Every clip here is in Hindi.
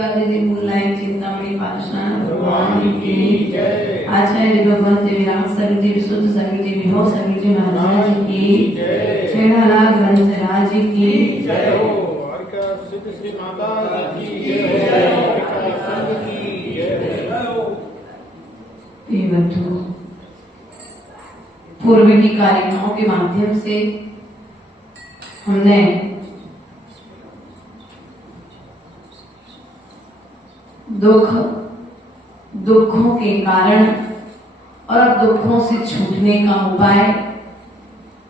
देवादिदेव मूलनायक चिंतामणि पाषाण भगवान की जय। आचार्य भगवान देवी राम सर जी विशुद्ध सर जी विभव सर जी महाराज की जय। छेड़ाला ग्रंथ राज की जय हो। और का सिद्ध श्री माता की जय हो। संत की जय हो। पूर्व की कार्यक्रमों के माध्यम से हमने दुखों के कारण और दुखों से छूटने का उपाय,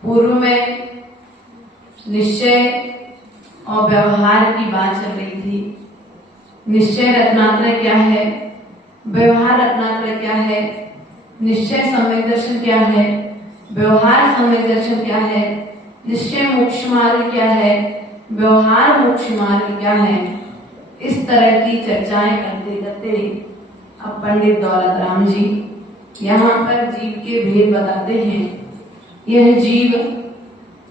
पूर्व में निश्चय और व्यवहार की बात चल रही थी। निश्चय रत्नात्रय क्या है, व्यवहार रत्नात्रय क्या है, निश्चय सम्यक दर्शन क्या है, व्यवहार सम्यक दर्शन क्या है, निश्चय मोक्ष मार्ग क्या है, व्यवहार मोक्ष मार्ग क्या है। इस तरह की चर्चाएं करते करते अब पंडित दौलत राम जी यहाँ पर जीव के भेद बताते हैं। यह जीव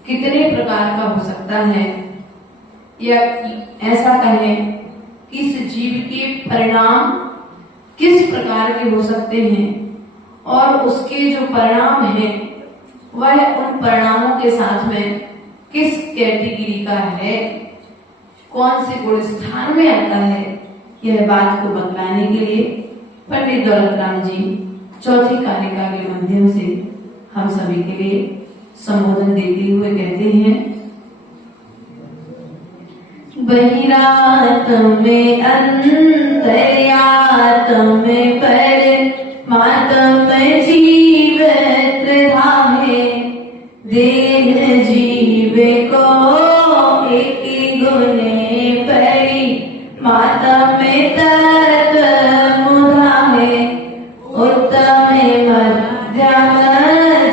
कितने प्रकार का हो सकता है, या ऐसा कहें इस जीव के परिणाम किस प्रकार के हो सकते हैं, और उसके जो परिणाम हैं वह उन परिणामों के साथ में किस कैटेगरी का है, कौन से गुण स्थान में आता है। यह बात को बतलाने के लिए पंडित दौलत राम जी चौथी कारिका के माध्यम से हम सभी के लिए संबोधन देते हुए कहते हैं। बहिरात्मे अंतर्यात्मे परमात्मे जीव त्रिधामे। देह जीव को एक गुणे परि माता में तत्व मुधाहे। उत्तम मध्यम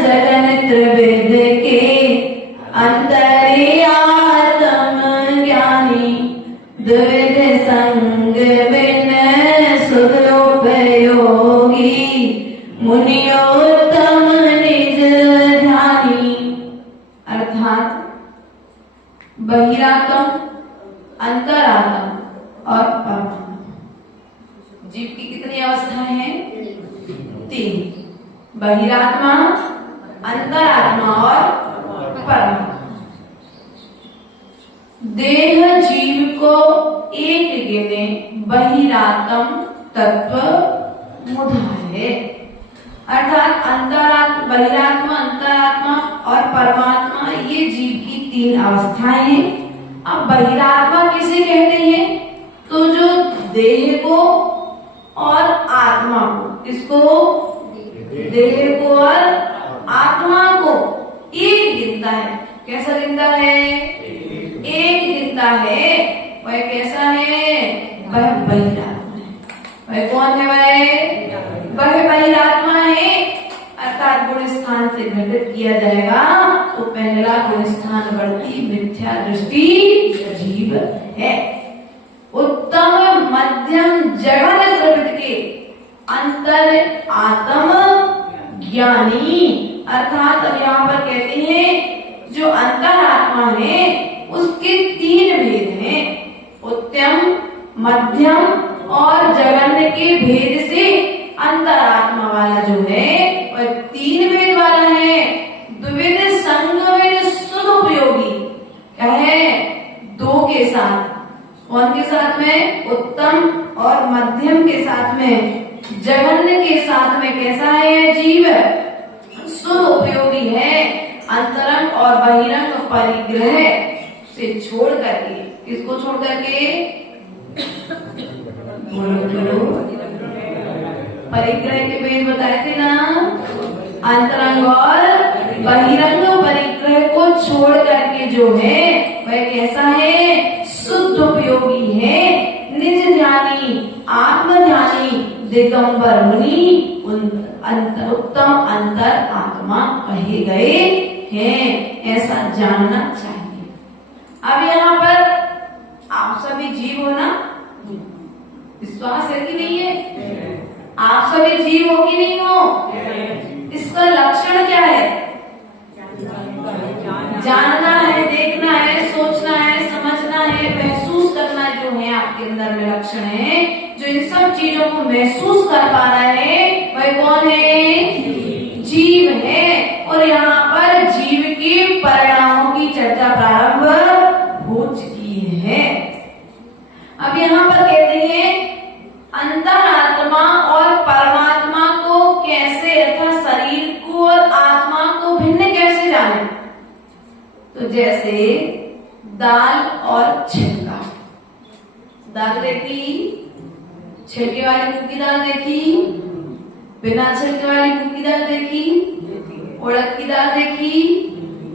जगन त्रिविध के अंतर्यात्म ज्ञानी। द्विविध संग बिन सुखोपयोगी मुनियोत्तम निज ध्यानी। अर्थात बहिरात्म, अंतरात्मा और परमात्मा, जीव की कितनी अवस्थाएं हैं? 3। बहिरात्मा, अंतरात्मा और परमात्मा। देह जीव को एक गिने बहिरात्म तत्व मुधाये। अर्थात अंतरात्मा, बहिरात्मा, अंतरात्मा और परमात्मा ये जीव की 3 अवस्थाएं हैं। अब बहिरात्मा किसे कहते हैं? तो जो देह को और आत्मा को, इसको देह को और आत्मा को एक गिनता है। कैसा गिनता है? एक गिनता है। वह कैसा है? वह बहिरात्मा है। वह कौन है? वह बहिरात्मा है। अर्थात गुण स्थान से घटित किया जाएगा तो पहला गुण स्थान बढ़ती मिथ्या दृष्टि जीव है। उत्तम मध्यम जगन त्रिविध के अंतर आत्म ज्ञानी। अर्थात अब यहाँ पर कहते हैं जो अंतर आत्मा है उसके 3 भेद हैं। उत्तम, मध्यम और जगन्य के भेद से अंतरात्मा वाला जो है वह 3 भेद वाला है। द्विविध संगविद सदुपयोगी क्या है? 2 के साथ। कौन के साथ में? उत्तम और मध्यम के साथ में, जगन्य के साथ में। कैसा है यह जीव? सदुपयोगी है। अंतरंग और बहिरंग परिग्रह से छोड़ करके, किसको छोड़ करके? बोलो। परिग्रह के भेद बताए थे ना, अंतरंग और बहिरंग परिग्रह को छोड़ करके जो है वह कैसा है? शुद्ध उपयोगी है। निज ध्यानी, आत्म ध्यानी, दिगंबर मुनि उत्तम अंतर आत्मा कहे गए हैं। ऐसा जानना चाहिए। अब यहाँ पर आप सभी जीव हो ना? विश्वास है कि नहीं है? आप सभी जीव हो कि नहीं हो? इसका लक्षण क्या है? जानना है, देखना है, सोचना है, समझना है, महसूस करना जो है आपके अंदर में लक्षण लक्षण है। जो इन सब चीजों को महसूस कर पा रहा है वह कौन है? जीव है। और यहाँ पर जीव के परिणामों की चर्चा प्रारंभ हो चुकी है। अब यहाँ पर कहते हैं अंतरात्मा और परमात्मा को कैसे, अर्थात शरीर को और आत्मा को भिन्न कैसे जाने। तो जैसे दाल और छिलका, दाल देखी, छिलके वाली मूंग की दाल देखी, बिना छिलके वाली मूंग की दाल देखी, उड़द की दाल देखी,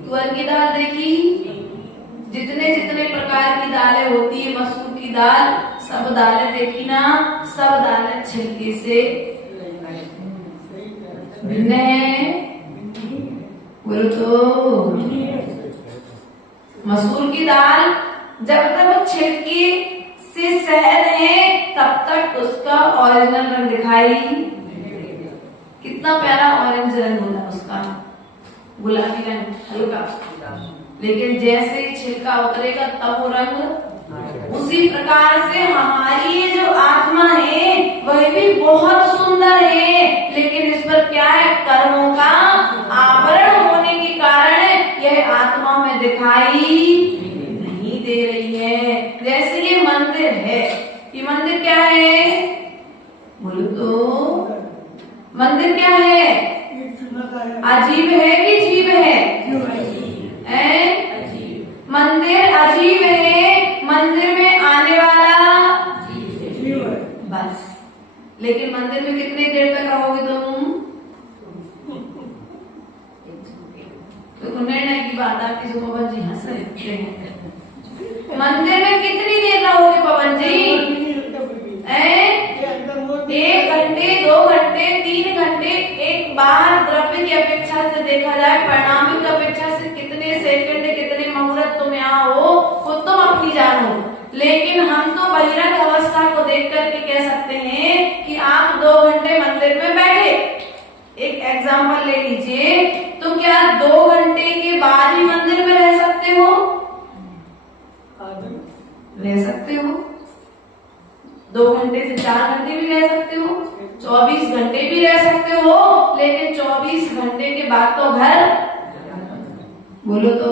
तुअर की दाल देखी, जितने जितने प्रकार की दालें होती है, मसूर की दाल, सब दालें देखी ना, सब दालें छिलके से भिन्न है। बोलो तो मसूर की दाल जब तक वो छिलके से शहद है तब तक उसका ओरिजिनल रंग दिखाई, कितना प्यारा ऑरेंज रंग होता उसका, गुलाबी रंग हल्का। लेकिन जैसे ही छिलका उतरेगा तब वो रंग, उसी प्रकार से हमारी ये जो आत्मा है वह भी बहुत सुंदर है, लेकिन इस पर क्या है? कर्मों का आवरण होने के कारण यह आत्मा में दिखाई नहीं दे रही है। जैसे ये मंदिर है, ये मंदिर क्या है? बोलो तो मंदिर क्या है? अजीब है कि जीव है? मंदिर अजीब है, मंदिर में आने वाला बस। लेकिन मंदिर में कितनी देर तक रहोगे तुम? तो निर्णय की बात आपकी जो पवन जी हंस रहे हैं, मंदिर में कितनी देर रहोगे पवन जी? 1 घंटे, 2 घंटे, 3 घंटे। एक बाहर द्रव्य की अपेक्षा से देखा जाए, परिणामिक अपेक्षा से कितने सेकंड, कितने मुहूर्त तुम यहाँ हो वो तुम अपनी जानो। लेकिन हम तो बहिरंग अवस्था को देख करके कह सकते हैं कि आप 2 घंटे मंदिर में बैठे, एक एग्जाम्पल ले लीजिए, तो क्या 2 घंटे के बाद ही मंदिर में रह सकते हो? रह सकते हो। 2 घंटे से 4 घंटे भी रह सकते हो, 24 घंटे भी रह सकते हो, लेकिन 24 घंटे के बाद तो घर, बोलो तो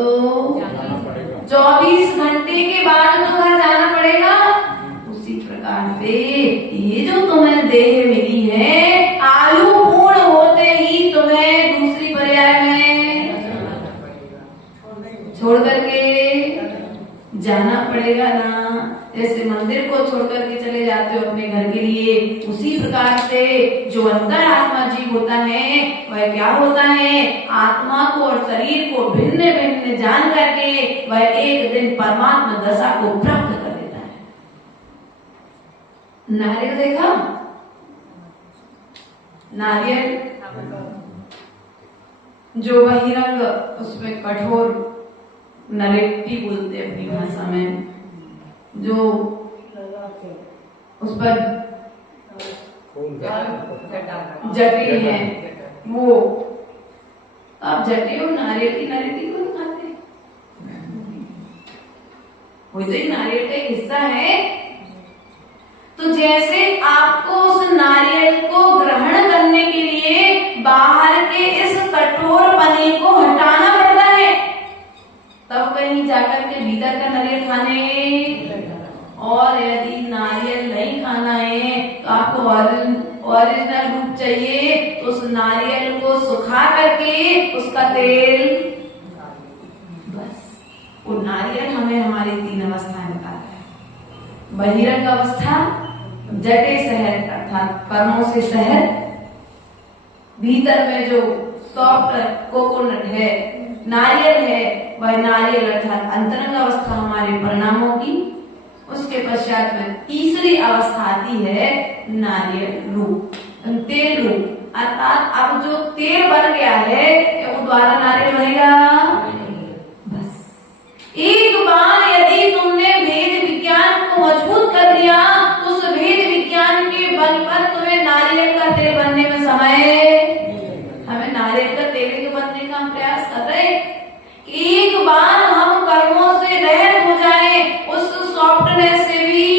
24 घंटे के बाद तो घर जाना पड़ेगा। उसी प्रकार से ये जो तुम्हें देह मिली है, आयु पूर्ण होते ही तुम्हें दूसरी पर्याय में छोड़ करके जाना पड़ेगा ना। जैसे मंदिर को छोड़ करके चले जाते हो अपने घर के लिए, उसी प्रकार से जो अंतर आत्मा जीव होता है वह क्या होता है? आत्मा को और शरीर को भिन्न भिन्न जान करके वह एक दिन परमात्मा दशा को प्राप्त कर देता है। नारियल देखा? नारियल जो बहिरंग, उसमें कठोर नरेटी बोलते हैं अपनी भाषा में, जो उस पर जटे हैं, वो आप जटे और नारियल की नरेटी को खाते, वो तो नारियल का एक हिस्सा है। तो जैसे आपको उस नारियल को ग्रहण करने के लिए बाहर के इस कठोर पने को हटाना पड़ता है, तब कहीं जाकर के भीतर का नारियल खाने। और यदि नारियल नहीं खाना है तो आपको ओरिजिनल रूप चाहिए, तो उस नारियल को सुखा करके उसका तेल, बस वो नारियल हमें हमारी 3 अवस्थाएं बताता है। बहिरंग अवस्था जटे शहद अर्थात कर्मों से शहद, भीतर में जो सॉफ्ट कोकोनट है, नारियल है, वह नारियल अर्थात अंतरंग अवस्था हमारे परिणामों की। उसके पश्चात में तीसरी अवस्था आती है नारियल रूप, तेल रूप, अर्थात अब जो तेल बन गया है क्या वो द्वारा नारियल बनेगा? बस एक बार यदि तुमने वेद विज्ञान को मजबूत कर दिया तो उस वेद विज्ञान के बल पर तुम्हें नारियल का तेल बनने में समय, हमें नारियल का तेल के बनने का प्रयास कर रहे। एक बार हम कर्मों से रहित हो जाए, उस सॉफ्टनेस से भी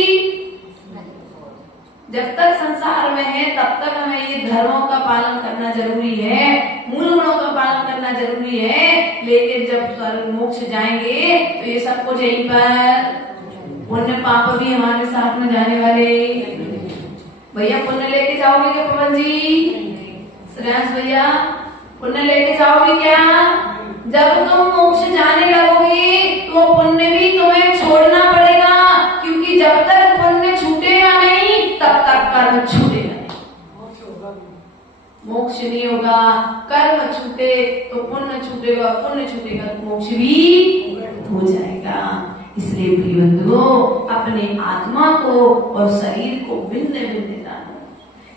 जब तक संसार में है तब तक हमें ये धर्मों का पालन करना जरूरी है, मूल गुणों का पालन करना जरूरी है। लेकिन जब स्वर्ग मोक्ष जाएंगे तो ये सब कुछ यहीं पर, पुण्य पाप भी हमारे साथ में जाने वाले। भैया पुण्य लेके जाओगे क्या पवन जी, श्रेयांश भैया पुण्य लेके जाओगे क्या? जब तुम मोक्ष जाने लगोगे तो पुण्य भी तुम्हें छोड़ना पड़ेगा, क्योंकि जब तक पुण्य छूटेगा नहीं तब तक कर्म छूटेगा नहीं। मोक्ष नहीं होगा, कर्म छूटे तो पुण्य छूटेगा, पुण्य छूटेगा तो मोक्ष भी हो जाएगा। इसलिए प्रिय बंधुओं, अपने आत्मा को और शरीर को भिन्न भिन्न जानो।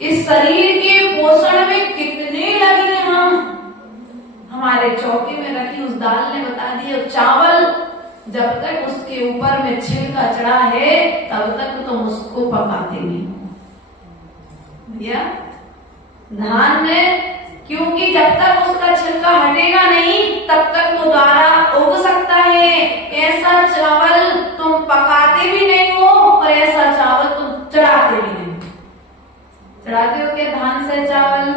इस शरीर के पोषण में कितने लगे हम, हमारे चौके में रखी उस दाल ने बता दिया, चावल जब तक उसके ऊपर में छिलका चढ़ा है तब तक तुम उसको पकाते नहीं भैया। धान में क्योंकि जब तक उसका छिलका हटेगा नहीं तब तक वो दोबारा उग सकता है। ऐसा चावल तुम पकाते भी नहीं हो और ऐसा चावल तुम चढ़ाते भी नहीं। चढ़ाते हो क्या धान से चावल?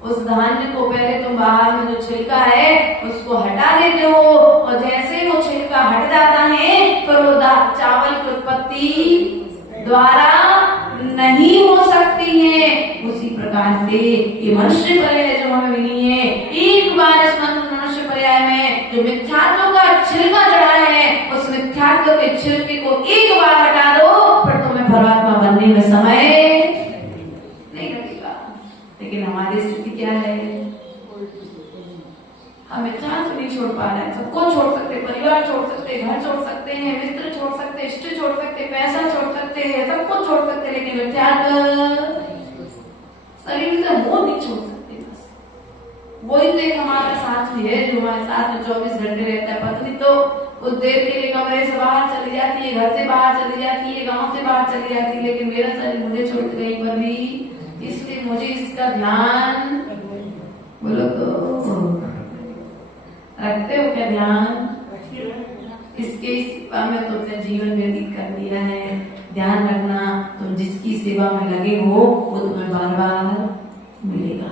उस धान्य को पहले तुम बाहर में जो छिलका है उसको हटा देते हो, और जैसे वो छिलका हट जाता है फिर वो चावल की उत्पत्ति द्वारा नहीं हो सकती है। उसी प्रकार से ये मनुष्य पर्याय जो हमें मिली है, एक बार इस मनुष्य पर्याय में जो मिथ्यात्व का छिलका चढ़ा है उस मिथ्यात्व के छिलके को एक बार हटा दो, फिर तुम्हें परमात्मा बनने में समय नहीं लगेगा। लेकिन हमारी स्थिति क्या है, हम मिथ्यात्व नहीं छोड़ पा रहे हैं। सबको छोड़ सकते, परिवार छोड़ सकते, घर छोड़ सकते हैं, मित्र छोड़ सकते, इष्ट छोड़ सकते, पैसा छोड़ सकते हैं, सब कुछ छोड़ सकते, लेकिन मिथ्यात्व शरीर से मोह नहीं छोड़ सकते। बस वही तो एक हमारा साथी है जो हमारे साथ में 24 घंटे रहता है। पत्नी तो कुछ देर के लिए कमरे से बाहर चली जाती है, घर से बाहर चली जाती है, गांव से बाहर चली जाती है, लेकिन मेरा शरीर मुझे छोड़ के कहीं पर भी, इसलिए मुझे इसका ध्यान, बोलो तो रखते हो क्या ध्यान? इसके सेवा में तो अपना जीवन व्यतीत कर दिया है। ध्यान रखना, तुम जिसकी सेवा में लगे हो वो तुम्हें बार बार मिलेगा।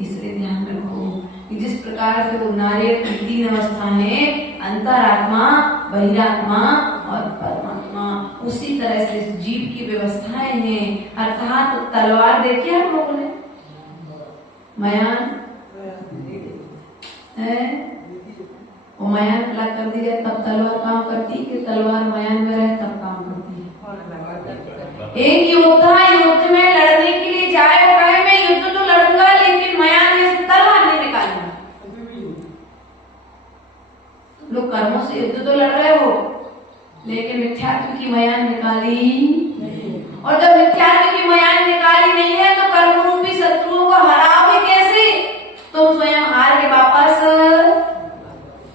इसलिए ध्यान रखो कि जिस प्रकार से वो नारियल की 3 अवस्था है, अंतरात्मा, बहिरात्मा और परमात्मा, उसी तरह से जीव की व्यवस्थाएं हैं। अर्थात तलवार देखी आप लोगों ने, मयान है, वो मयान अलग कर दी जाए तब तलवार काम करती है कि तलवार मयान में रहे तब काम करती है। एक योद्धा युद्ध में लड़ने के लिए जाए, वो कहे मैं युद्ध तो लड़ूंगा लेकिन मयान में से तलवार नहीं निकालूंगा। लोग कर्मों से युद्ध तो लड़ रहे हो लेकिन मिथ्यात्व की मयान निकाली, और जब मिथ्यात्व की मयान निकाली नहीं है तो कर्म रूपी शत्रुओं को हराओगे कैसे? तुम स्वयं हार के वापस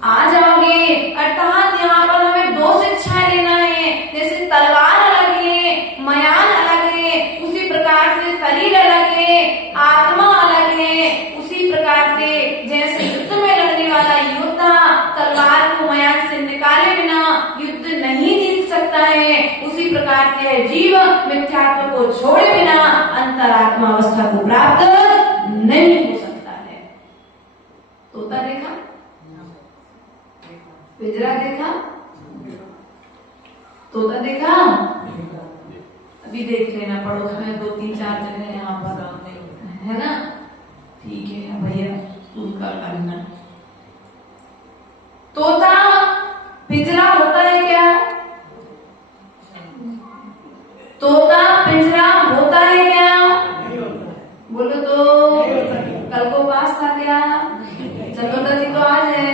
आ जाओगे। अर्थात यहाँ पर हमें 2 शिक्षाएं लेना है। जैसे तलवार अलग है, मयान अलग है, उसी प्रकार से शरीर अलग है, आत्मा अलग है। उसी प्रकार से जैसे युद्ध में लड़ने वाला योद्धा तलवार को मयान से निकाले बिना युद्ध नहीं जीत सकता है, उसी प्रकार से जीव मिथ्यात्व को छोड़े बिना अंतरात्मा अवस्था को प्राप्त नहीं हो सकता है। तोता देखा, पिंजरा देखा, तोता देखा, अभी देख लेना, पड़ोस में 2-3-4 जगह यहाँ पर है ना, ठीक है भैया उनका करना। तोता पिंजरा होता है क्या? तोता पिंजरा होता है क्या? बोलो तो। कल को पास था क्या? चतुर्दशी तो आज है,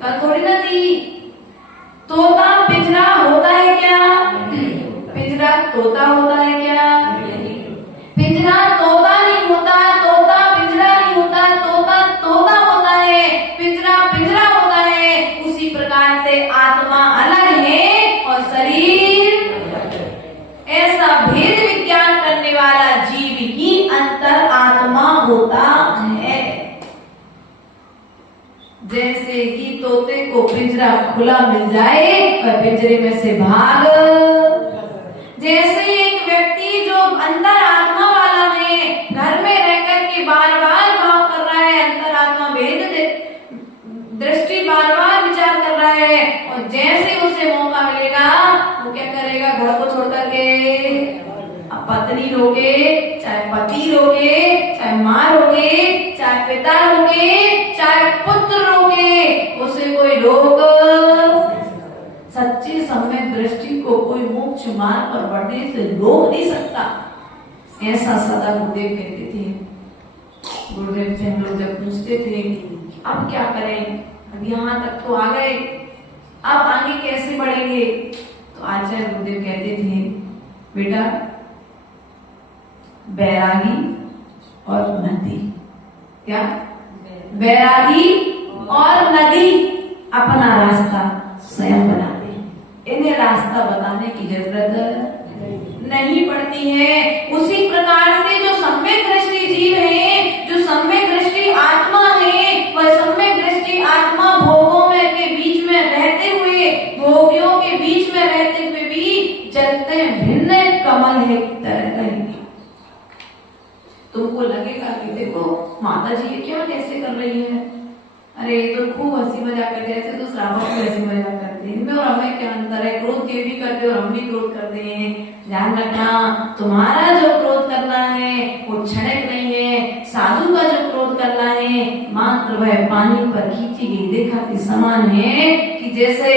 कल थोड़ी ना थी। तोता पिंजरा होता है क्या? पिंजरा तोता होता है क्या? पिंजरा तोता नहीं होता, तोता पिंजरा नहीं होता, तोता तोता होता है, पिंजरा पिंजरा होता है। उसी प्रकार से आत्मा अलग है और शरीर, ऐसा भेद विज्ञान करने वाला जीव ही अंतर आत्मा होता है। जैसे कि तोते को पिंजरा खुला मिल जाए और पिंजरे में से भाग, जैसे एक व्यक्ति जो अंतर आत्मा वाला है, घर में रहकर के बार बार भाव कर रहा है, अंतर आत्मा भेद दृष्टि बार बार विचार कर रहा है, और जैसे उसे मौका मिलेगा वो क्या करेगा, घर को छोड़ करके पत्नी रोके, चाहे पति रोके, चाहे माँ रोके, चाहे पिता रोके, चाहे पुत्र रोके, उसे कोई रोक सच्ची सम्यक दृष्टि को कोई मोक्ष मार्ग पर बढ़ने से रोक नहीं सकता। ऐसा सदा गुरुदेव कहते थे। गुरुदेव से हम लोग जब पूछते थे अब क्या करें, अब यहाँ तक तो आ गए, अब आगे कैसे बढ़ेंगे, तो आचार्य गुरुदेव कहते थे बेटा बैरागी और नदी, क्या बैरागी और नदी अपना रास्ता स्वयं बना दे, इन्हें रास्ता बताने की जरूरत नहीं पड़ती है। उसी प्रकार से जो सम्यक दृष्टि जीव है, जो सम्यक दृष्टि आत्मा है, वह सम्यक दृष्टि आत्मा भोगों में के बीच में रहते हुए, भोगियों के बीच में रहते हुए भी जलते भिन्न कमल है तरह रहेगी। तुमको लगेगा कि देखो माता जी ये क्या कैसे कर रही है, अरे ये तो खूब हंसी मजाक करते हैं, ऐसे तो श्रावक को हंसी मजाक करते हैं, इनमें और हमें क्या अंतर है, क्रोध ये भी करते और हम भी क्रोध करते हैं। ध्यान रखना, तुम्हारा जो क्रोध करना है वो क्षणिक नहीं है, साधु का जो क्रोध करना है मात्र वह पानी पर खींची गई रेखा के समान है, कि जैसे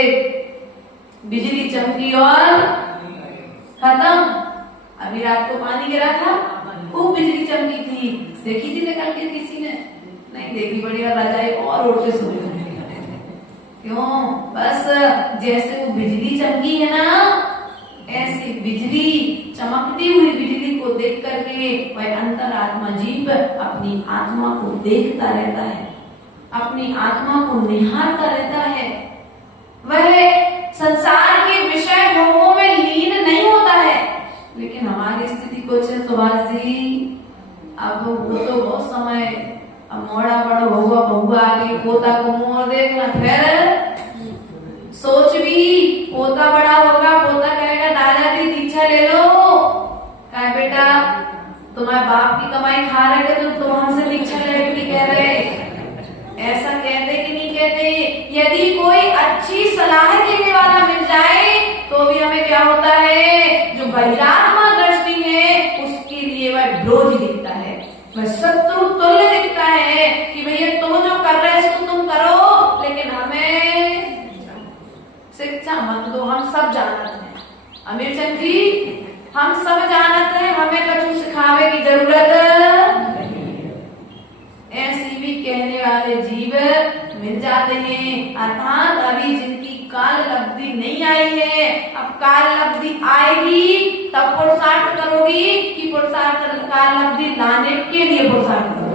बिजली चमकी और खत्म। अभी रात को पानी गिरा था, खूब बिजली चमकी थी, देखी थी निकल के किसी ने नहीं देखी, बढ़िया रजाई और ओढ़ के सो गए। क्यों, बस जैसे वो बिजली चमकी है ना, ऐसी बिजली चमकती हुई बिजली को देख करके वह अंतर आत्मा जीव अपनी आत्मा को देखता रहता है, अपनी आत्मा को निहारता रहता है। वह संसार के विषय भोगों में लीन नहीं होता है। लेकिन हमारी स्थिति कुछ है सुभाष जी, अब वो तो बहुत समय, अब मोड़ा बड़ा हुआ, बहुआ आगे, पोता को मुंह देखना, फिर सोच भी पोता बड़ा होगा, पोता कहेगा दादाजी दीक्षा ले लो, कहे बेटा तुम्हारे बाप की कमाई खा रहे थे तो तुम हमसे दीक्षा ले कह रहे, ऐसा कहते कि नहीं कहते। यदि कोई अच्छी सलाह देने वाला मिल जाए तो भी हमें क्या होता है, जो बहिरात्मा दृष्टि है उसके लिए वह विरोधी दिखता है, वह शत्रु तुल्य दिखता है कि भैया तुम जो कर रहे हो इसको तुम करो, लेकिन हमें शिक्षा मत दो, हम सब जानते हैं। अमीर चंद जी हम सब जानते हैं, हमें कछु सिखावे की जरूरत। ऐसी भी कहने वाले जीव मिल जाते हैं, अर्थात अभी जिनकी काल लब्धि नहीं आई है, अब काल लब्धि आएगी तब पुरुषार्थ करोगी कि पुरुषार्थ काल लब्धि लाने के लिए पुरुषार्थ करोगे?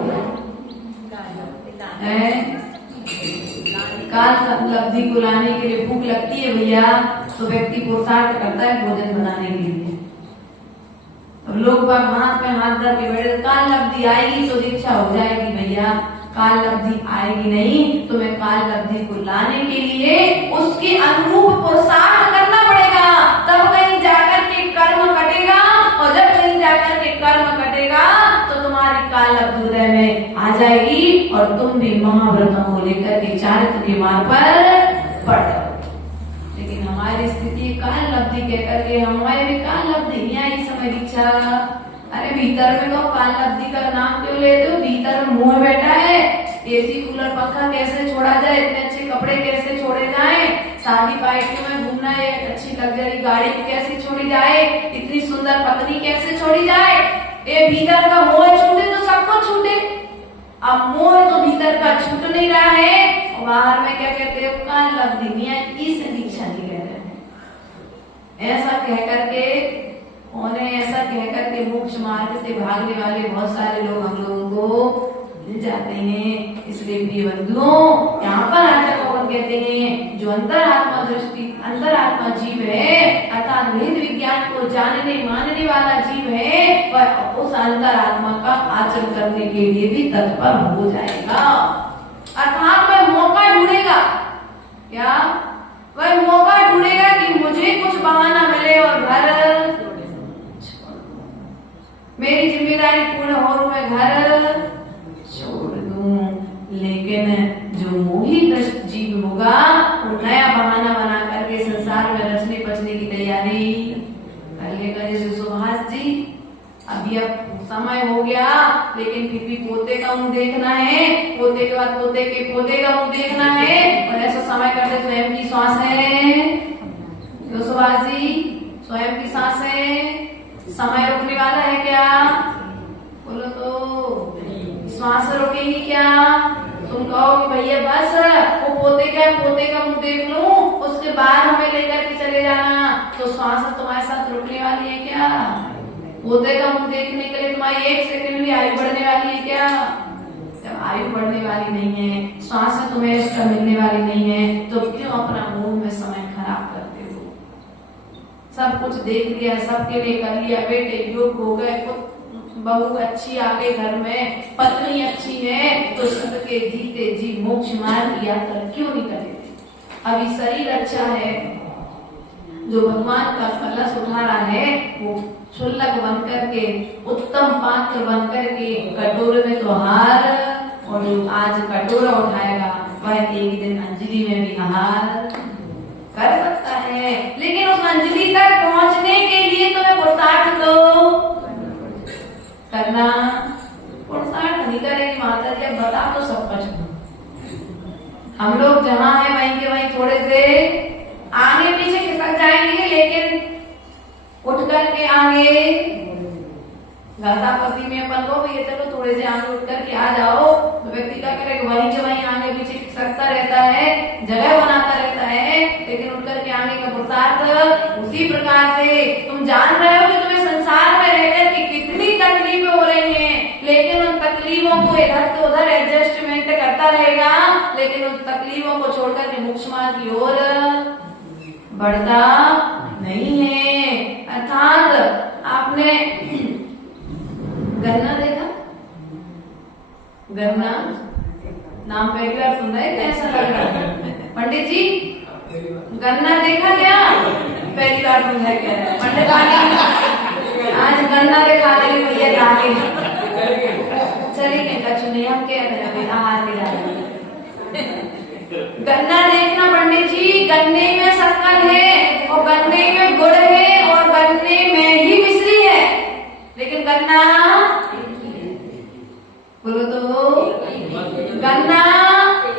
काल लब्धि को लाने के लिए भूख लगती है भैया, तो व्यक्ति पुरुषार्थ करता है भोजन बनाने के लिए। अब लोग हाथ में हाथ धर के बैठे, काल लब्धि आएगी तो दीक्षा हो जाएगी भैया, काल लब्धि आएगी नहीं तो मैं काल लब्धि को लाने के लिए उसके अनुरूप पुरुषार्थ करना पड़ेगा, तब कहीं जाकर के कर्म कटेगा, और जब कहीं जाकर के कर्म कटेगा तो तुम्हारी काल लब्धि हृदय में आ जाएगी और तुम भी महाव्रतों को लेकर के चारित्र के मार्ग पर पड़ जाओ। लेकिन हमारी स्थिति काल लब्धि कहकर के हमारे भी काल लब्धि नहीं आई समय दीक्षा। अरे भीतर में तो काल लब्धि का नाम क्यों लेते हो, भीतर में मुंह बैठा है, एसी कूलर पंखा कैसे छोड़ा जाए, इतने अच्छे कपड़े कैसे छोड़े जाए, शादी पार्टियों में घूमना है, अच्छी लग्जरी गाड़ी कैसे छोड़ी जाए, इतनी सुंदर पत्नी कैसे छोड़ी जाए। ये भीतर का मोह छूटे तो सबको छूटे, अब मोह तो भीतर का छूट नहीं रहा है, और बाहर में क्या कहते हो, काल लब्धि नहीं है, इस दीक्षा नहीं कह रहे हैं। ऐसा कह करके उन्हें ऐसा कहकर के मोक्ष मार्ग से भागने वाले बहुत सारे लोग हम लोगों को मिल जाते हैं। इसलिए प्रिय बंधुओं, यहाँ पर आचार्य पवन कहते हैं जो अंतरात्मा दृष्टि अंतरात्मा जीव है, अर्थात भेद विज्ञान को जानने मानने वाला जीव है, वह उस अंतरात्मा का आचरण करने के लिए भी तत्पर हो जाएगा। अर्थात वह मौका ढूंढेगा, क्या वह मौका ढूंढेगा कि मुझे कुछ बहाना मिले और घर बजे की तैयारी कर लेगा। जैसे सुभाष जी, अभी अब समय हो गया, लेकिन फिर भी पोते का मुंह देखना है, पोते के बाद पोते के पोते का मुंह देखना है, और ऐसा समय करते स्वयं की सांसें, तो सुभाष जी स्वयं की सांसें, समय रुकने वाला है क्या? बोलो तो श्वास रुकेगी क्या? तुम कहो कि भैया बस वो पोते का मुंह देख लूं, उसके बाद हमें लेकर के चले जाना, तो श्वास तुम्हारे साथ रुकने वाली है क्या? पोते का मुंह देखने के लिए तुम्हारी 1 सेकंड भी आयु बढ़ने वाली है क्या? जब आयु बढ़ने वाली नहीं है, श्वास में तुम्हें इसका मिलने वाली नहीं है, तो क्यों अपना मुंह में समय खराब करते हो? सब कुछ देख लिया, सबके लिए कर लिया, बेटे योग हो गए, बहू अच्छी आ गई घर में, पत्नी अच्छी है, तो सबके जीते जी मोक्ष मार्ग की यात्रा क्यों नहीं करेंगे? अभी शरीर अच्छा है, जो भगवान का कलश उठा रहा है, वो शुल्लक बन करके, उत्तम पात्र बन करके, कटोरे में तो हार, और जो आज कटोरा उठाएगा वह एक दिन अंजलि में भी हार कर सकता है। लेकिन उस अंजलि तक पहुंचने के लिए तुम्हें पुरुषार्थ तो करना, पुरुषार्थ नहीं करेगी माता जी, अब बता तो सब कुछ। हम लोग जहाँ हैं वहीं के वहीं थोड़े से आगे पीछे खिसक जाएंगे, लेकिन उठ करके आगे घसापसी में अपन को भैया चलो थोड़े से आगे उठ करके आ जाओ, तो व्यक्ति क्या करेगा? वहीं से वहीं आगे पीछे खिसकता रहता है, जगह बनाता रहता है, लेकिन उठ करके आगे का पुरुषार्थ उसी प्रकार से। तुम जान रहे हो कि तुम्हें संसार में रहकर के कितनी तकलीफें हो रही हैं, लेकिन उन तकलीफों को इधर से उधर एडजस्टमेंट करता रहेगा, लेकिन उन तकलीफों को छोड़कर के मोक्ष मार्ग की ओर बढ़ता नहीं है। अर्थात आपने गन्ना देखा? गन्ना नाम पहली बार सुना है, कैसा लग रहा है पंडित जी? गन्ना देखा क्या? पहली बार सुना है क्या? पंडित आज गन्ना दिखा देंगे भैया जाके, चलिए कछु नहीं, हम कह रहे हैं आहार के जाए। गन्ना देखना पंडित जी, गन्ने में शक्कर है, और गन्ने में गुड़ है, और गन्ने में ही मिश्री है, लेकिन गन्ना बोलो तो गन्ना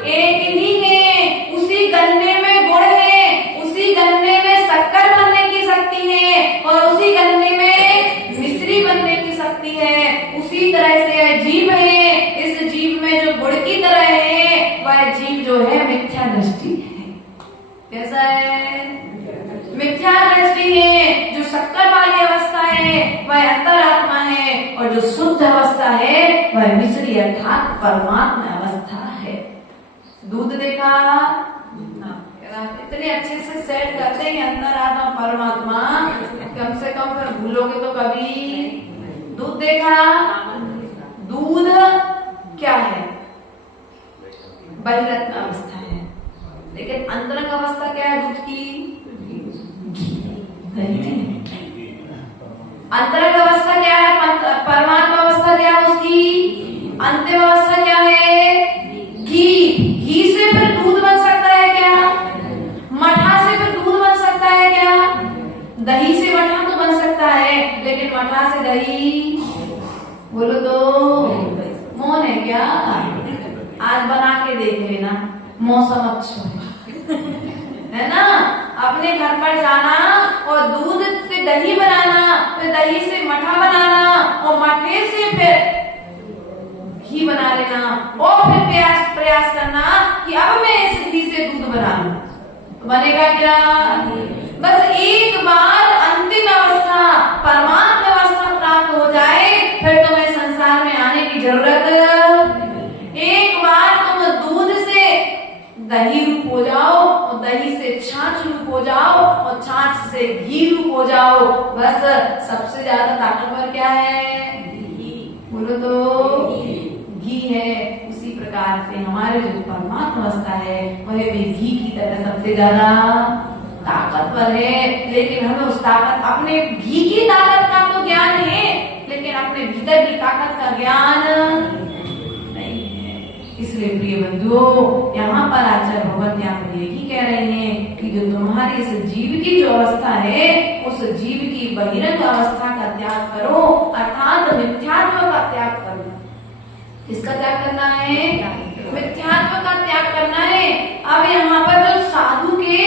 एक ही है, उसी गन्ने में गुड़ है, उसी गन्ने में शक्कर बनने की शक्ति है, और उसी गन्ने में मिश्री बनने की शक्ति है। उसी तरह से यह जीव है, इस जीव में जो गुड़ की तरह है, वह जीव जो है मिथ्या दृष्टि है। कैसा है? मिथ्या दृष्टि है। जो शक्कर वाली अवस्था है वह अंतरात्मा है, और जो शुद्ध अवस्था है वह मिश्री अर्थात परमात्मा अवस्था है। दूध देखा? इतने अच्छे से सेट करते हैं अंतरात्मा परमात्मा, कम से कम फिर भूलोगे तो कभी। दूध देखा? दूध क्या है? बहिरत्न अवस्था है, लेकिन अंतरंग अवस्था क्या है दूध की? अंतरंग अवस्था क्या है? परमात्मा अवस्था क्या है उसकी? अंतिम अवस्था क्या है? घी। घी से फिर दूध बन सकता है क्या? मठा से फिर दूध बन सकता है क्या? दही से मठा तो बन सकता है, लेकिन मठा से दही बोलो तो मौन है क्या? आज बना के देख लेना, मौसम अच्छा है ना? अपने घर पर जाना और दूध से दही बनाना, फिर दही से मठा बनाना, और मठे से फिर घी बना लेना, और फिर प्रयास करना कि अब मैं इस घी से दूध बना लूं, तो बनेगा क्या? बस एक बार अंतिम अवस्था परमात्मा अवस्था प्राप्त हो जाए, फिर तुम्हें संसार में आने की जरूरत। एक बार तुम दूध से दही रूप हो जाओ, और दही से छाछ रूप हो जाओ, और छाछ से घी रूप हो जाओ, बस सबसे ज्यादा ताकतवर क्या है? बोलो तो घी है। उसी प्रकार से हमारे जो परमात्मा अवस्था है वह भी घी की तरह सबसे ज्यादा ताकतवर है, लेकिन हमें उस ताकत, अपने घी की ताकत का तो ज्ञान है, लेकिन अपने भीतर की ताकत का ज्ञान नहीं है। इसलिए प्रिय बंधुओं, यहाँ पर आचार्य भगवत यहाँ पर यही कह रहे हैं कि कि जो तुम्हारी इस जीव की जो अवस्था है उस जीव की बहिरंग अवस्था का त्याग करो, अर्थात मिथ्यात्व का त्याग करो। किसका त्याग करना है? मिथ्यात्व का त्याग करना है। अब यहाँ पर जो साधु के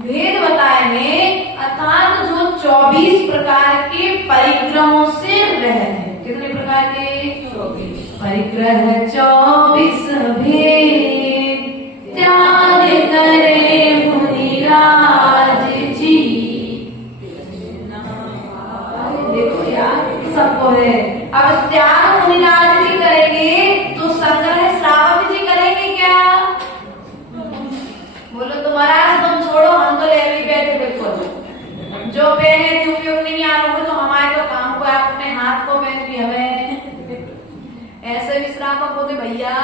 भेद बताए हैं, अर्थात जो 24 प्रकार के परिग्रहों से रहित, कितने प्रकार के? 24 परिग्रह, 24 भेद त्याग करे मुनिराज जी। देखो यार सबको है। अब त्याग मुनिराज जी करेंगे तो संग्रह श्रावक जी करेंगे क्या? बोलो तो महाराज तुम छोड़ो, हम तो ले भी बैठे बिल्कुल। जो पहने थे उपयोग नहीं आ रहा तो हमारे तो काम को अपने हाथ को पहन भी हमें ऐसे भी श्रावक होते भैया।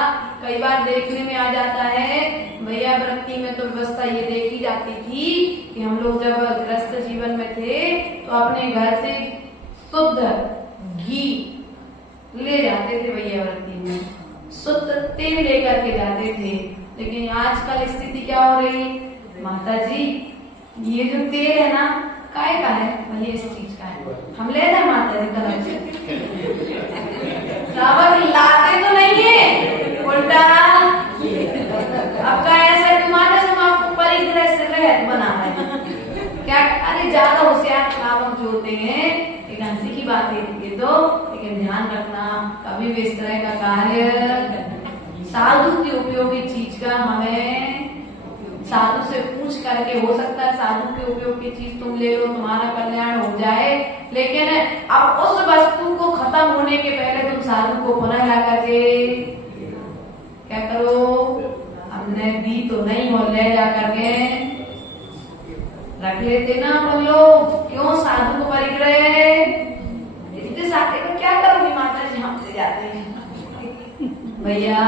कई बार देखने में आ जाता है भैया, वृत्ति में तो व्यवस्था ये देखी जाती थी कि हम लोग जब गृहस्थ जीवन में थे तो अपने घर से शुद्ध घी ले जाते थे भैया, वृत्ति में शुद्ध तेल लेकर के जाते थे। लेकिन आजकल स्थिति क्या हो रही? माता जी ये जो तेल है ना काय का है? भैया इस चीज का है, हम ले जाए माता जी तरफ से। श्रावक लाते तो नहीं है उल्टा। अब का ऐसा तुम्हारे से आपको परिग्रह से रहत बना है क्या? अरे ज्यादा होशियार श्रावक जो होते हैं, एक हंसी की बात है ये तो, लेकिन ध्यान रखना कभी भी इस तरह का कार्य साधु की उपयोगी चीज का हमें साधु से पूछ करके, हो सकता है साधु के उपयोग की चीज तुम ले लो, तुम्हारा कल्याण हो जाए, लेकिन अब उस वस्तु को खत्म होने के पहले तुम साधु को पुनः ला करके क्या करो? हमने दी तो नहीं हो, ले जा करके रख लेते ना अपन लोग। क्यों साधु को परिग्रह? इतने साथे को क्या करोगी माता जी? हम से जाते हैं भैया,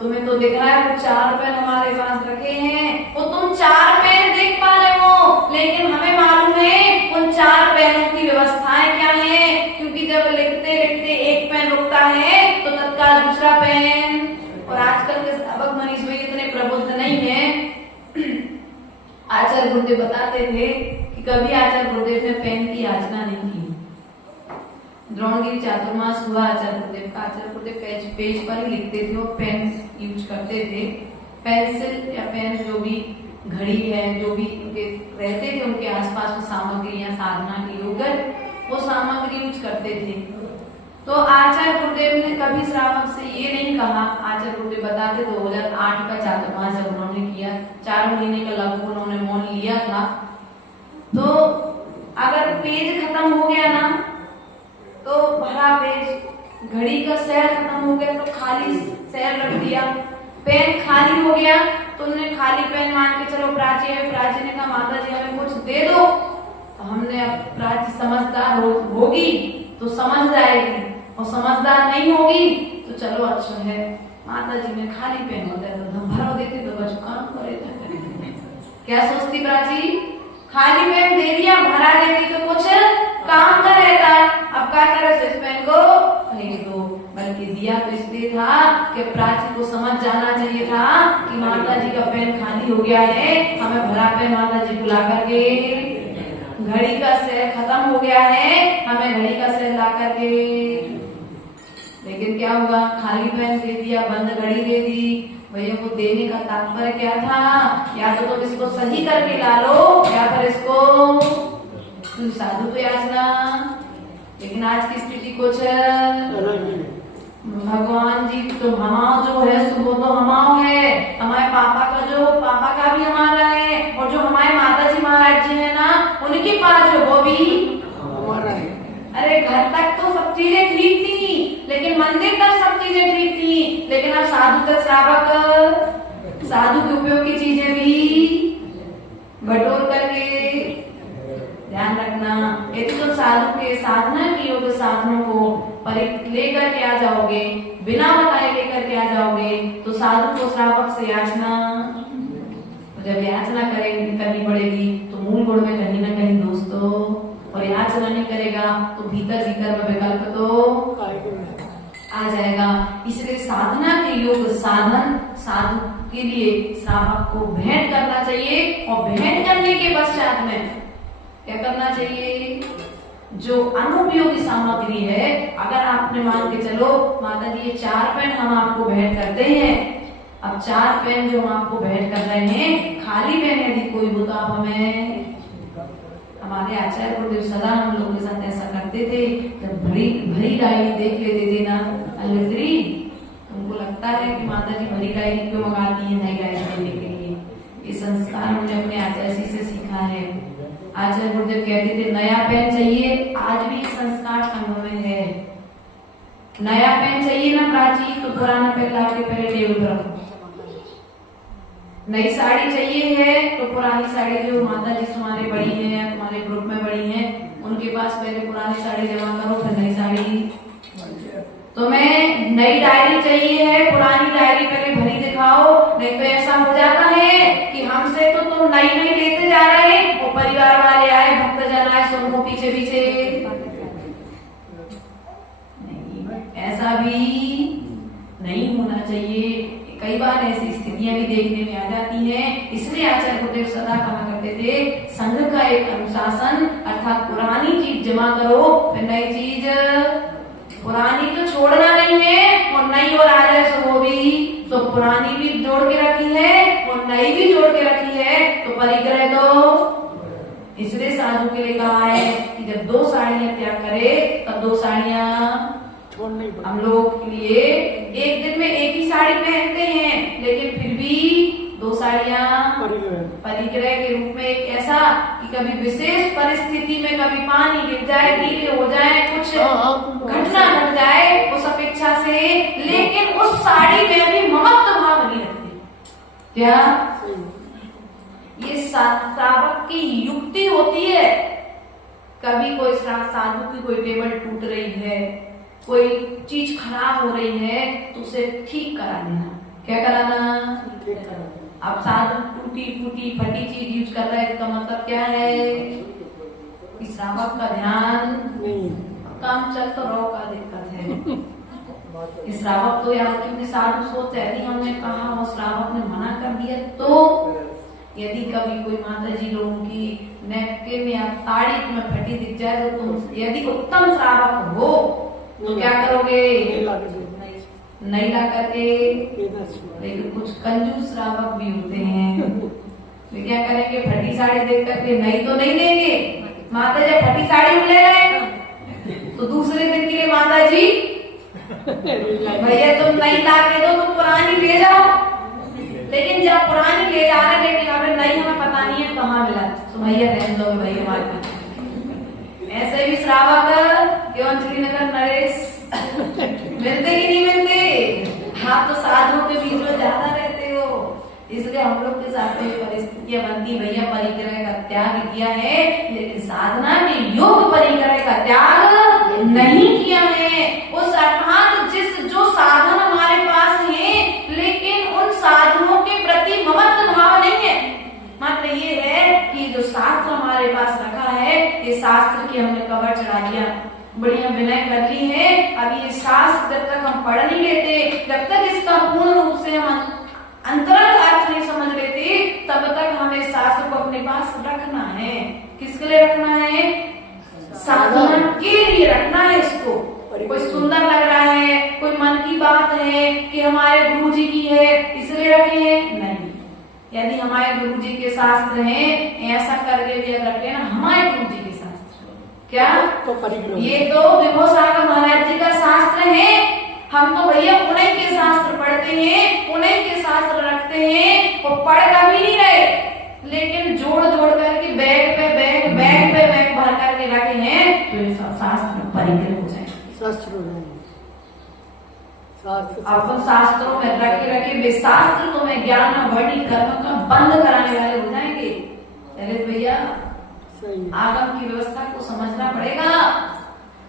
तुम्हें तो दिख रहा है वो 4 पेन हमारे पास रखे हैं, वो तुम 4 पेन देख पा रहे हो, लेकिन हमें मालूम है उन 4 पेनों की व्यवस्थाएं क्या है। क्योंकि जब लिखते लिखते एक पेन रुकता है तो तत्काल दूसरा पेन। और आजकल के सबक मनीष भाई इतने प्रबुद्ध नहीं है। आचार्य गुरुदेव बताते थे कि कभी आचार्य गुरुदेव ने पेन की याचना नहीं की। द्रोणगिरी चातुर्मास हुआ आचार्य गुरुदेव का, आचार्य गुरुदेव पेज पर ही लिखते थे, वो पेन यूज करते थे। पेंसिल या पेन जो भी घड़ी है, जो भी उनके रहते थे उनके आसपास में सामग्रियां साधना की होकर वो सामग्री यूज करते थे। तो आचार्य गुरुदेव ने कभी श्रावक से ये नहीं कहा। आचार्य गुरुदेव बताते 2008 का चातुर्मास जब उन्होंने किया, 4 महीने का लगभग उन्होंने मौन लिया था, तो अगर पेज खत्म हो गया ना तो भरा पेज, घड़ी का सेल खत्म हो गया तो खाली सेल रख दिया, पेन खाली हो गया तो उन्होंने खाली पेन मान के चलो प्राची है। प्राची ने कहा माता जी हमें कुछ दे दो, तो हमने अब प्राची समझदार होगी तो समझ जाएगी, और समझदार नहीं होगी तो चलो अच्छा है। माता जी में खाली पेन होता है तो भरो देते तो बच्चों काम करे। क्या सोचती प्राची? खाली पेन दे दिया, भरा देती तो कुछ काम का रहता। अब क्या करे इस पेन को? नहीं दो, बल्कि दिया तो इसलिए था कि प्राची को समझ जाना चाहिए था कि माता जी का पेन खाली हो गया है, हमें भरा पेन माता जी बुला करके, घड़ी का सेल खत्म हो गया है, हमें घड़ी का सेल ला करके। लेकिन क्या हुआ? खाली पेन दे दिया, बंद घड़ी दे दी। भैया को देने का तात्पर्य क्या था? या तो तुम इसको सही करके ला लो या फिर इसको तुम साधु को याचना। लेकिन आज की स्थिति कुछ भगवान जी तो हमाओ जो है वो तो हमाओ है, हमारे पापा का जो पापा का भी हमारा है, और जो हमारे माता जी महाराज जी है ना उनके पास जो वो भी हमारा है। अरे घर तक तो सब चीजें ठीक थी, लेकिन मंदिर तक सब चीजें ठीक थी, लेकिन अब साधु तक श्रावक साधु के उपयोग की चीजें भी बटोर करके। ध्यान रखना, यदि तुम साधु के साधना की योग साधनों को लेकर के आ जाओगे, बिना बताए लेकर के आ जाओगे, तो साधु को श्रावक से याचना, जब याचना करनी पड़ेगी तो मूल गुण में कहीं ना कहीं दोस्तों, और याचना नहीं करेगा तो भीतर भीतर में विकल्प तो आ जाएगा। इसलिए साधना के योग साधन साधु के लिए श्रावक को भेंट करना चाहिए, और भेंट क्या करना चाहिए? जो अनुपयोगी सामग्री है, अगर आपने मान के चलो माता जी ये 4 पेन हम आपको भेंट करते हैं, अब 4 पेन जो हम आपको भेंट कर रहे हैं, खाली पेन यदि कोई हो तो आप हमें, हमारे आचार्य गुरुदेव सदा हम लोगों के साथ ऐसा करते थे, जब भरी डायरी देख लेते थे ना अलगरी, तुमको लगता है कि माता जी भरी डायरी क्यों मंगाती है नई डायरी देने के लिए? ये संस्कार हमने अपने आचार्य जी से सीखा है। आचार्य गुरुदेव कहते थे नया पेन चाहिए, आज भी संस्कार संघ में है, नया पेन चाहिए ना प्राची, तो पुराना पेन लाके पहले टेबल पर रखो। नई साड़ी चाहिए है तो पुरानी साड़ी जो माता जी तुम्हारे बड़ी हैं, तुम्हारे ग्रुप में बड़ी हैं, उनके पास पहले पुरानी साड़ी जमा करो, फिर नई साड़ी। तुम्हें नई डायरी चाहिए है, पुरानी डायरी पहले भरी दिखाओ, नहीं तो ऐसा हो जाता है कि हमसे तो तुम नई नई लेते जा रहे हैं, वो परिवार वाले आए, भक्तजन आए, सबको पीछे पीछे। नहीं, ऐसा भी नहीं होना चाहिए। कई बार ऐसी स्थितियां भी देखने में आ जाती हैं, इसलिए आचार्य गुरुदेव सदा कहा करते थे संघ का एक अनुशासन, अर्थात पुरानी चीज जमा करो, फिर नई चीज, पुरानी तो छोड़ना नहीं है, और नई और आ जाए सो वो भी, तो पुरानी भी जोड़ के रखी है और नई भी जोड़ के रखी है, तो परिग्रह दो। इसलिए साधु के लिए कहा है कि जब 2 साड़ियां त्याग करे तब 2 साड़ियां छोड़नी। हम लोग के लिए एक दिन में एक ही साड़ी पहनते हैं, लेकिन फिर भी 2 साड़ियां परिग्रह के रूप में, एक ऐसा कि कभी विशेष परिस्थिति में कभी पानी गिर जाए, गीले हो जाए, कुछ घटना घट जाए उस अपेक्षा से, लेकिन उस साड़ी में भी ममत्व भाव नहीं रखते। क्या ये श्रावक की युक्ति होती है? कभी कोई साधु की कोई टेबल टूट रही है, कोई चीज खराब हो रही है, तो उसे ठीक करा देना। क्या कराना? अब साधु टूटी फूटी फटी चीज यूज कर रहा है, इसका मतलब क्या है कि श्रावक का ध्यान नहीं, काम चल तो रहो का दिक्कत है। श्रावक तो यार क्योंकि साधु सोच यदि हमने कहा वो श्रावक ने मना कर दिया, तो यदि कभी कोई माता जी लोगों की नैपकिन या साड़ी तुम्हें फटी दिख जाए, तो तुम यदि उत्तम श्रावक हो तो क्या करोगे? नहीं ला करके। लेकिन कुछ कंजूस श्रावक भी होते हैं, वे क्या करेंगे? फटी साड़ी देख करके नई तो नहीं देंगे, माता जी फटी साड़ी ले रहे तो दूसरे दिन के लिए माता जी भैया तुम नई ला के दो, तुम पुरानी ले जाओ। लेकिन जब पुरानी ले जा रहे, लेकिन अगर नई हमें पता नहीं है कहाँ मिला, तो भैया रहने दो भैया हमारे। ऐसे भी श्रावक क्यों अंजलि नगर नरेश मिलते कि नहीं मिलते? हाँ, तो साधुओं के बीच में ज्यादा रहते हो, इसलिए हम लोग के साथ में परिस्थितियां बनती। भैया परिग्रह का त्याग किया है, लेकिन साधना में योग परिग्रह का त्याग नहीं किया है। उस अर्थात जो साधन हमारे पास है, लेकिन उन साधनों के प्रति ममत्व भाव नहीं है। मात्र ये है कि जो शास्त्र हमारे पास रखा है, ये शास्त्र की हमने कवर चढ़ा दिया, बढ़िया विनय कर ली है। अब ये शास्त्र जब तक हम पढ़ नहीं लेते, जब तक इसका पूर्ण रूप से हम अंतरंग अर्थ नहीं समझ लेते, तब तक हमें शास्त्र को अपने पास रखना है। किसके लिए रखना है? साधना के लिए रखना है इसको। कोई सुंदर लग रहा है, कोई मन की बात है कि हमारे गुरु जी की है इसलिए रखे, नहीं। यदि हमारे गुरु जी के शास्त्र हैं, ऐसा करके भी अगर रखे ना हमारे गुरु जी के शास्त्र, क्या तो ये तो विभो सागर महाराज जी का शास्त्र है। हम तो भैया उन्हीं के शास्त्र पढ़ते हैं, उन्हीं के शास्त्र रखते हैं, वो पढ़ कभी नहीं रहे, लेकिन जोड़ जोड़ करके बैग पे बैग भर करके रखे हैं, तो ये शास्त्र परिग्रह हो जाए। अपन शास्त्रों में रखे वे शास्त्र तुम्हें ज्ञान वर्णी कर्म का बंद कराने वाले हो जाएंगे। चले भैया, आगम की व्यवस्था को समझना पड़ेगा।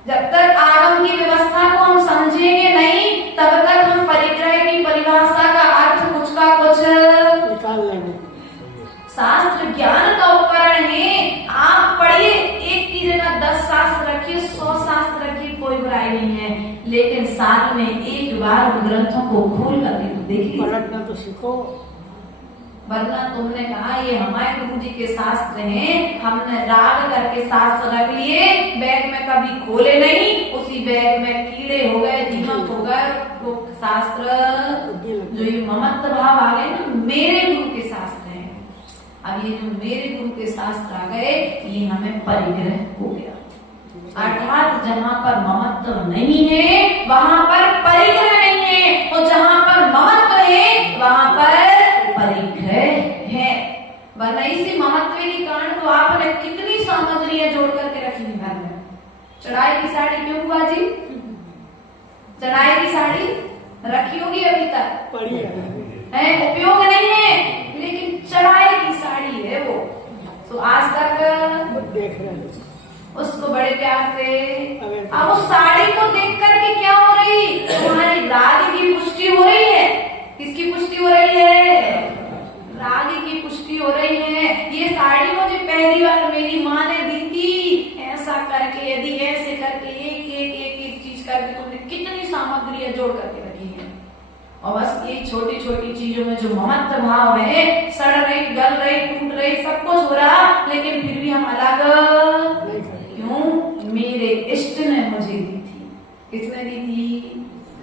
जब तक आगम की व्यवस्था को हम समझेंगे नहीं, तब तक हम परिग्रह की परिभाषा का अर्थ कुछ का कुछ निकाल लेंगे। शास्त्र ज्ञान का उपकरण है। आप पढ़िए, एक की जगह 10 शास्त्र रखिए, 100 शास्त्र रखिए, कोई बुराई नहीं है, लेकिन साथ में एक बार ग्रंथों को खोल करके तो देखिए, पलटना तो सीखो। वरना तुमने कहा ये हमारे गुरु जी के शास्त्र हैं, हमने राग करके शास्त्र रख लिए, बैग में कभी खोले नहीं, उसी बैग में कीड़े हो गए, दीमक हो गए, वो शास्त्र जो ये ममत्व भाव आ गए ना, मेरे गुरु के शास्त्र हैं। अब ये जो मेरे गुरु के शास्त्र आ गए, ये हमें परिग्रह हो गया। अर्थात जहाँ पर ममत्व नहीं है वहाँ पर परिग्रह नहीं है, और जहाँ पर ममत्व है वहाँ पर परिग्रह है। वरना इसी ममत्व के कारण तो आपने कितनी सामग्रियां जोड़ करके रखी है घर में। चढ़ाई की साड़ी क्यों हुआ जी? चढ़ाई की साड़ी रखी होगी अभी तक, पड़ी है, उपयोग नहीं है, लेकिन चढ़ाई की साड़ी है वो, तो आज तक देख रहे हैं उसको बड़े प्यार से। अब उस साड़ी को देख करके क्या हो रही? तुम्हारी राग की पुष्टि हो रही है। किसकी पुष्टि हो रही है? राग की पुष्टि हो रही है। ये साड़ी मुझे पहली बार मेरी माँ ने दी थी, ऐसा करके, यदि ऐसे करके एक एक एक एक चीज करके तुमने कितनी सामग्रियां जोड़ करके रखी है। और बस ये छोटी छोटी चीजों में जो ममत्व भाव है, सड़ रही, गल रही, टूट रही, सब कुछ हो रहा, लेकिन फिर भी हम अलग क्यों? मेरे इष्ट ने मुझे दी थी। किसने दी थी?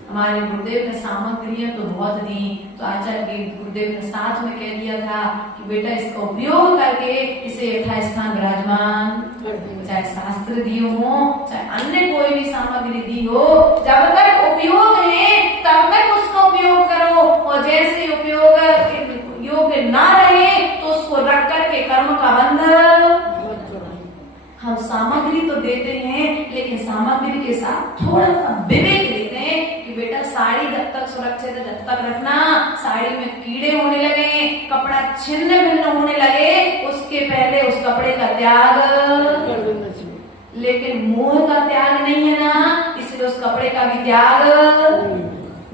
हमारे गुरुदेव ने सामग्रियां तो बहुत दी, तो आचार्य गुरुदेव ने साथ में कह दिया था कि बेटा इसका उपयोग करके इसे यथा स्थान विराजमान, चाहे शास्त्र दिए हो, चाहे अन्य कोई भी सामग्री दी हो, जब तक उपयोग है तब तक उसका उपयोग करो, और जैसे उपयोग योग्य ना रहे तो उसको रख करके कर्म का बंधन। हम सामग्री तो देते हैं, लेकिन सामग्री के साथ थोड़ा सा विवेक देते हैं कि बेटा साड़ी जब तक सुरक्षित है जब तक रखना, साड़ी में कीड़े होने लगे, कपड़ा छिन्न भिन्न होने लगे, उसके पहले उस कपड़े का त्याग कर देना चाहिए। लेकिन मोह का त्याग नहीं है ना, इसलिए उस कपड़े का भी त्याग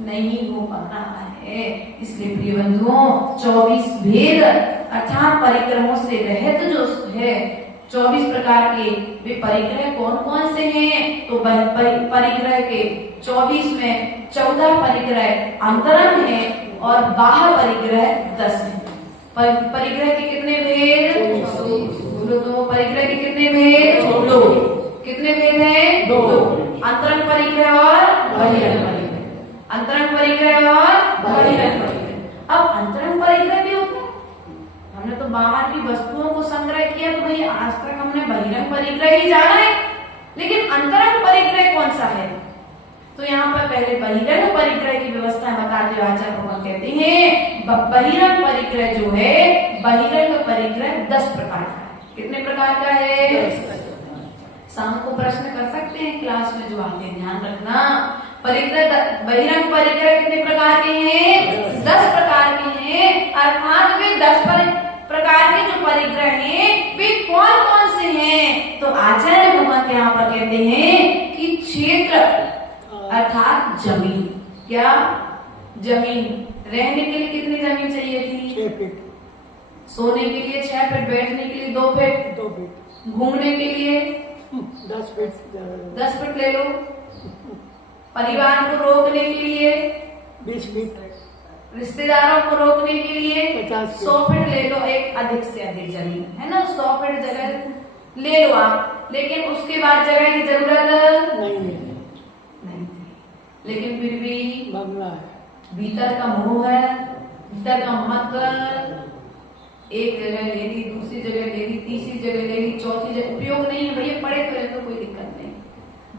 नहीं हो पा रहा है। इसलिए प्रिय बंधुओं, 24 भेद अर्थात परिक्रमों से रहित जो है, 24 प्रकार के वे परिग्रह कौन कौन से हैं? तो परिग्रह के 24 में 14 परिग्रह अंतरंग है और बाह्य परिग्रह 10 है। परिग्रह के कितने भेद? बोलो तो, परिग्रह के कितने भेद? 2। कितने भेद हैं? 2। अंतरंग परिग्रह और बहिरंग परिग्रह। अंतरंग परिग्रह और बहिरंग परिग्रह। अब अंतरंग परिग्रह भी होता है। हमने तो बाहर की वस्तुओं को संग्रह किया, तो भाई आज तक हमने बहिरंग परिग्रह ही जाना है, लेकिन अंतरंग परिग्रह कौन सा है? तो यहाँ पर पहले बहिरंग परिग्रह की व्यवस्था बताते हुए आचार्य भगवान कहते हैं, बहिरंग परिग्रह जो है, बहिरंग परिग्रह 10 प्रकार का है। कितने प्रकार का है? शाम को प्रश्न कर सकते हैं क्लास में जो आते हैं, ध्यान रखना। परिग्रह, बहिरंग परिग्रह कितने प्रकार के हैं? 10 प्रकार के हैं। अर्थात वे 10 प्रकार के जो परिग्रह हैं वे कौन कौन से हैं? तो आचार्य भगवान यहाँ पर कहते हैं कि क्षेत्र अर्थात जमीन। क्या? जमीन। रहने के लिए कितनी जमीन चाहिए थी? 6 फीट। सोने के लिए 6 फीट, बैठने के लिए 2 फीट, 2 फीट, घूमने के लिए 10 फीट, 10 फीट ले लो, परिवार को रोकने के लिए 20 फीट, रिश्तेदारों को रोकने के लिए 100 फीट ले लो। एक अधिक से अधिक जमीन है ना, 100 फीट जगह ले लो आप, लेकिन उसके बाद जगह की जरूरत नहीं है, लेकिन फिर भी बंगला है, भीतर का मोह है, भीतर का मत, एक जगह ले ली, दूसरी जगह ले ली, तीसरी जगह ले ली, चौथी जगह, उपयोग नहीं है भैया, पड़े तो है तो कोई दिक्कत नहीं।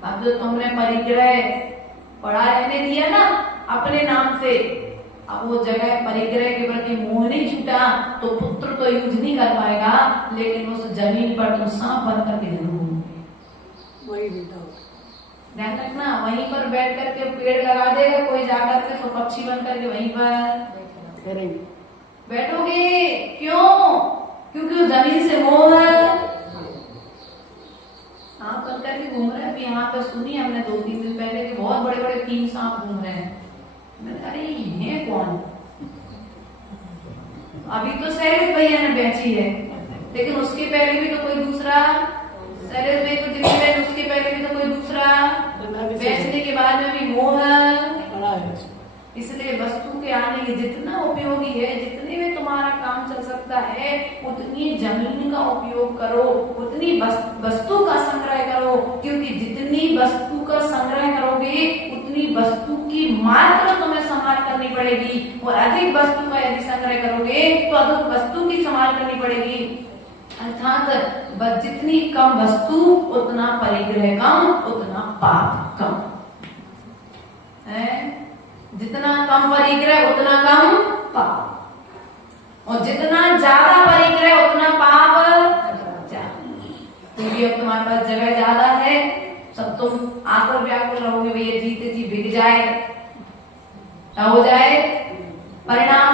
अब जो तुमने परिग्रह पड़ा रहने दिया ना अपने नाम से, अब वो जगह परिग्रह के प्रति मोह नहीं छूटा तो पुत्र तो यूज नहीं कर पाएगा, लेकिन उस जमीन पर तुम सांप बन करके जरूर होंगे। वही बेटा ध्यान रखना, वहीं पर बैठ करके पेड़ लगा देगा कोई, जाकर के तो पक्षी बन करके वहीं पर बैठोगे। क्यों? क्योंकि उस जमीन से मोह है। सांप बन करके घूम रहे हैं। यहाँ पर सुनी हमने 2-3 दिन पहले कि बहुत बड़े बड़े 3 सांप घूम रहे हैं। मैंने कहा ये है कौन? अभी तो सैलेश भैया ने बेची है, लेकिन उसके पहले भी तो कोई दूसरा, सैलेश भैया तो जितने पहले उसके पहले भी तो कोई दूसरा, बेचने के बाद में भी मोह है। इसलिए वस्तु के आने के जितना उपयोगी है, जितने में तुम्हारा काम चल सकता है उतनी जमीन का उपयोग करो, उतनी वस्तु का संग्रह करो, क्योंकि जितनी वस्तु का संग्रह करोगे उतनी वस्तु की मात्रा तुम्हें संभाल करनी पड़ेगी, और अधिक वस्तु का यदि संग्रह करोगे तो अधिक वस्तु की संभाल करनी पड़ेगी। अर्थात जितनी कम वस्तु उतना परिग्रह कम, उतना पाप कम है। जितना कम परिग्रह उतना कम पाप, और जितना ज्यादा परिग्रह उतना पाप ज्यादा। क्योंकि अब तुम्हारे पास जगह ज्यादा है, सब तुम आकर व्याकुल रहोगे भैया जीते जी बिक जाए, क्या हो जाए परिणाम।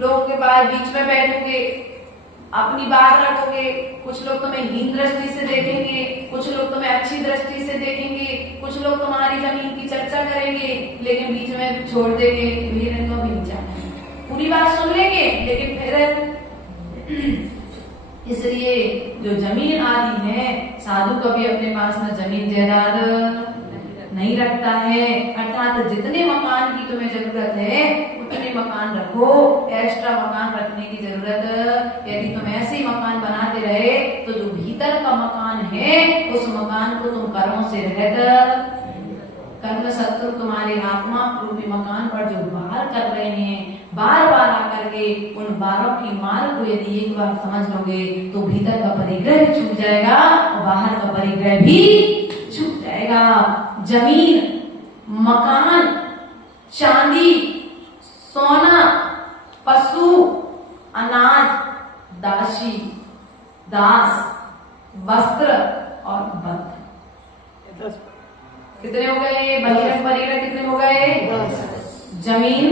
लोग के बाद बीच में बैठोगे, अपनी बात रखोगे, कुछ लोग तुम्हें हीन दृष्टि से देखेंगे, कुछ लोग तुम्हें अच्छी दृष्टि से देखेंगे, कुछ लोग तुम्हारी जमीन की चर्चा करेंगे, लेकिन बीच में छोड़ देंगे, मेरे को भी नहीं चाहिए। पूरी बात सुन लेंगे लेकिन फिर इसलिए जो जमीन आदि है, साधु कभी अपने पास में जमीन जायदाद नहीं रखता है। अर्थात जितने मकान की तुम्हें जरूरत है उतने मकान रखो, एक्स्ट्रा मकान रखने की जरूरत। यदि तुम ऐसे ही मकान बनाते रहे तो जो भीतर का मकान है उस मकान को तुम कर्मों से रहकर, कर्म शत्रु तुम्हारे आत्मा रूपी मकान पर जो बाहर कर रहे हैं, बार बार आकर के उन बारों की माल को यदि एक बार समझ लोगे तो भीतर का परिग्रह भी छूट जाएगा और बाहर का परिग्रह भी छूट जाएगा। जमीन, मकान, चांदी, सोना, पशु, अनाज, दासी, दास, वस्त्र और बंधन, 10 कितने हो गए? बहिरंग परिग्रह कितने हो गए? जमीन,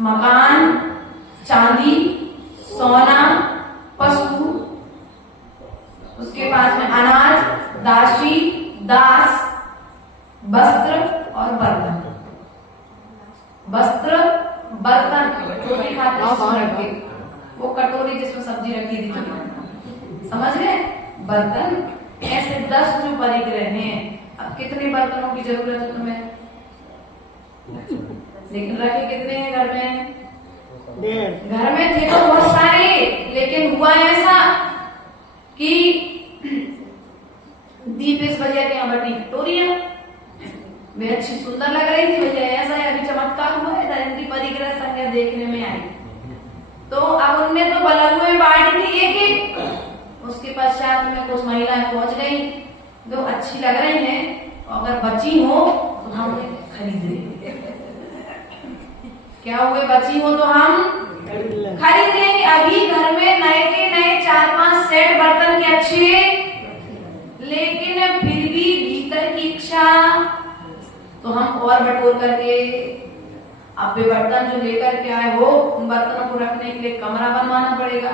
मकान, चांदी, सोना, पशु, उसके बाद में अनाज, दासी, दास, वस्त्र और बर्तन। वस्त्र, बर्तन, रोटी खाते रखे, वो कटोरी जिसमें सब्जी रखी थी, समझ गए? बर्तन, ऐसे 10 जो परिग्रह हैं। अब कितने बर्तनों की जरूरत है तुम्हें? लेकिन रखे कितने हैं घर में? घर में थे तो बहुत सारे, लेकिन हुआ ऐसा कि दीपेश भैया के यहाँ बड़ी कटोरियां वे अच्छी सुंदर लग रही थी, भैया ऐसा है अभी चमत्कार हुआ है, इनकी परिग्रह संख्या देखने में आई तो अब उनने तो बलगुए में बांटी थी एक एक। उसके पश्चात में कुछ महिलाएं पहुंच गई जो अच्छी लग रही हैं, अगर बची हो तो हम खरीद लेंगे। क्या हुए? बची हो तो हम खरीद लेंगे। अभी घर में नए के नए 4-5 सेट बर्तन के अच्छे, लेकिन फिर भी भीतर की इच्छा तो हम और बटोर करके अब वे बर्तन जो लेकर के आए हो उन बर्तनों को रखने के लिए कमरा बनवाना पड़ेगा।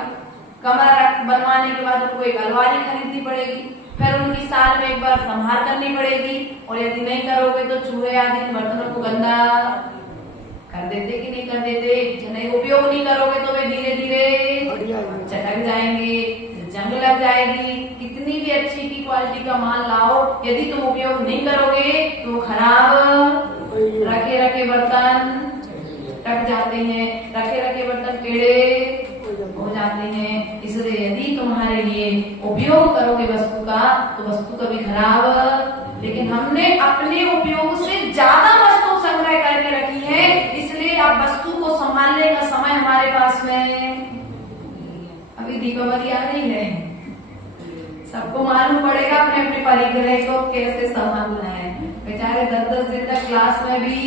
कमरा बनवाने के बाद उनको एक अलमारी खरीदनी पड़ेगी, फिर उनकी साल में एक बार संभाल करनी पड़ेगी, और यदि नहीं करोगे तो चूहे आदि बर्तनों को गंदा कर देते कि नहीं कर देते। जिन्हें उपयोग नहीं करोगे तो वे धीरे धीरे चटक जाएंगे, जंग लग जाएगी। कितनी भी अच्छी की क्वालिटी का माल लाओ, यदि तुम उपयोग नहीं करोगे तो खराब रखे रखे बर्तन टक जाते हैं, रखे रखे बर्तन टेढ़े हो जाते हैं। इसलिए यदि तुम्हारे लिए उपयोग करोगे वस्तु का तो वस्तु कभी खराब, लेकिन हमने अपने उपयोग से ज्यादा वस्तु संग्रह करके रखी है, इसलिए अब वस्तु को संभालने का समय हमारे पास में। अभी दीपावली आ रही है, सबको मालूम पड़ेगा अपने अपने परिग्रह को कैसे संभालना है। बेचारे 10-10 दिन तक क्लास में भी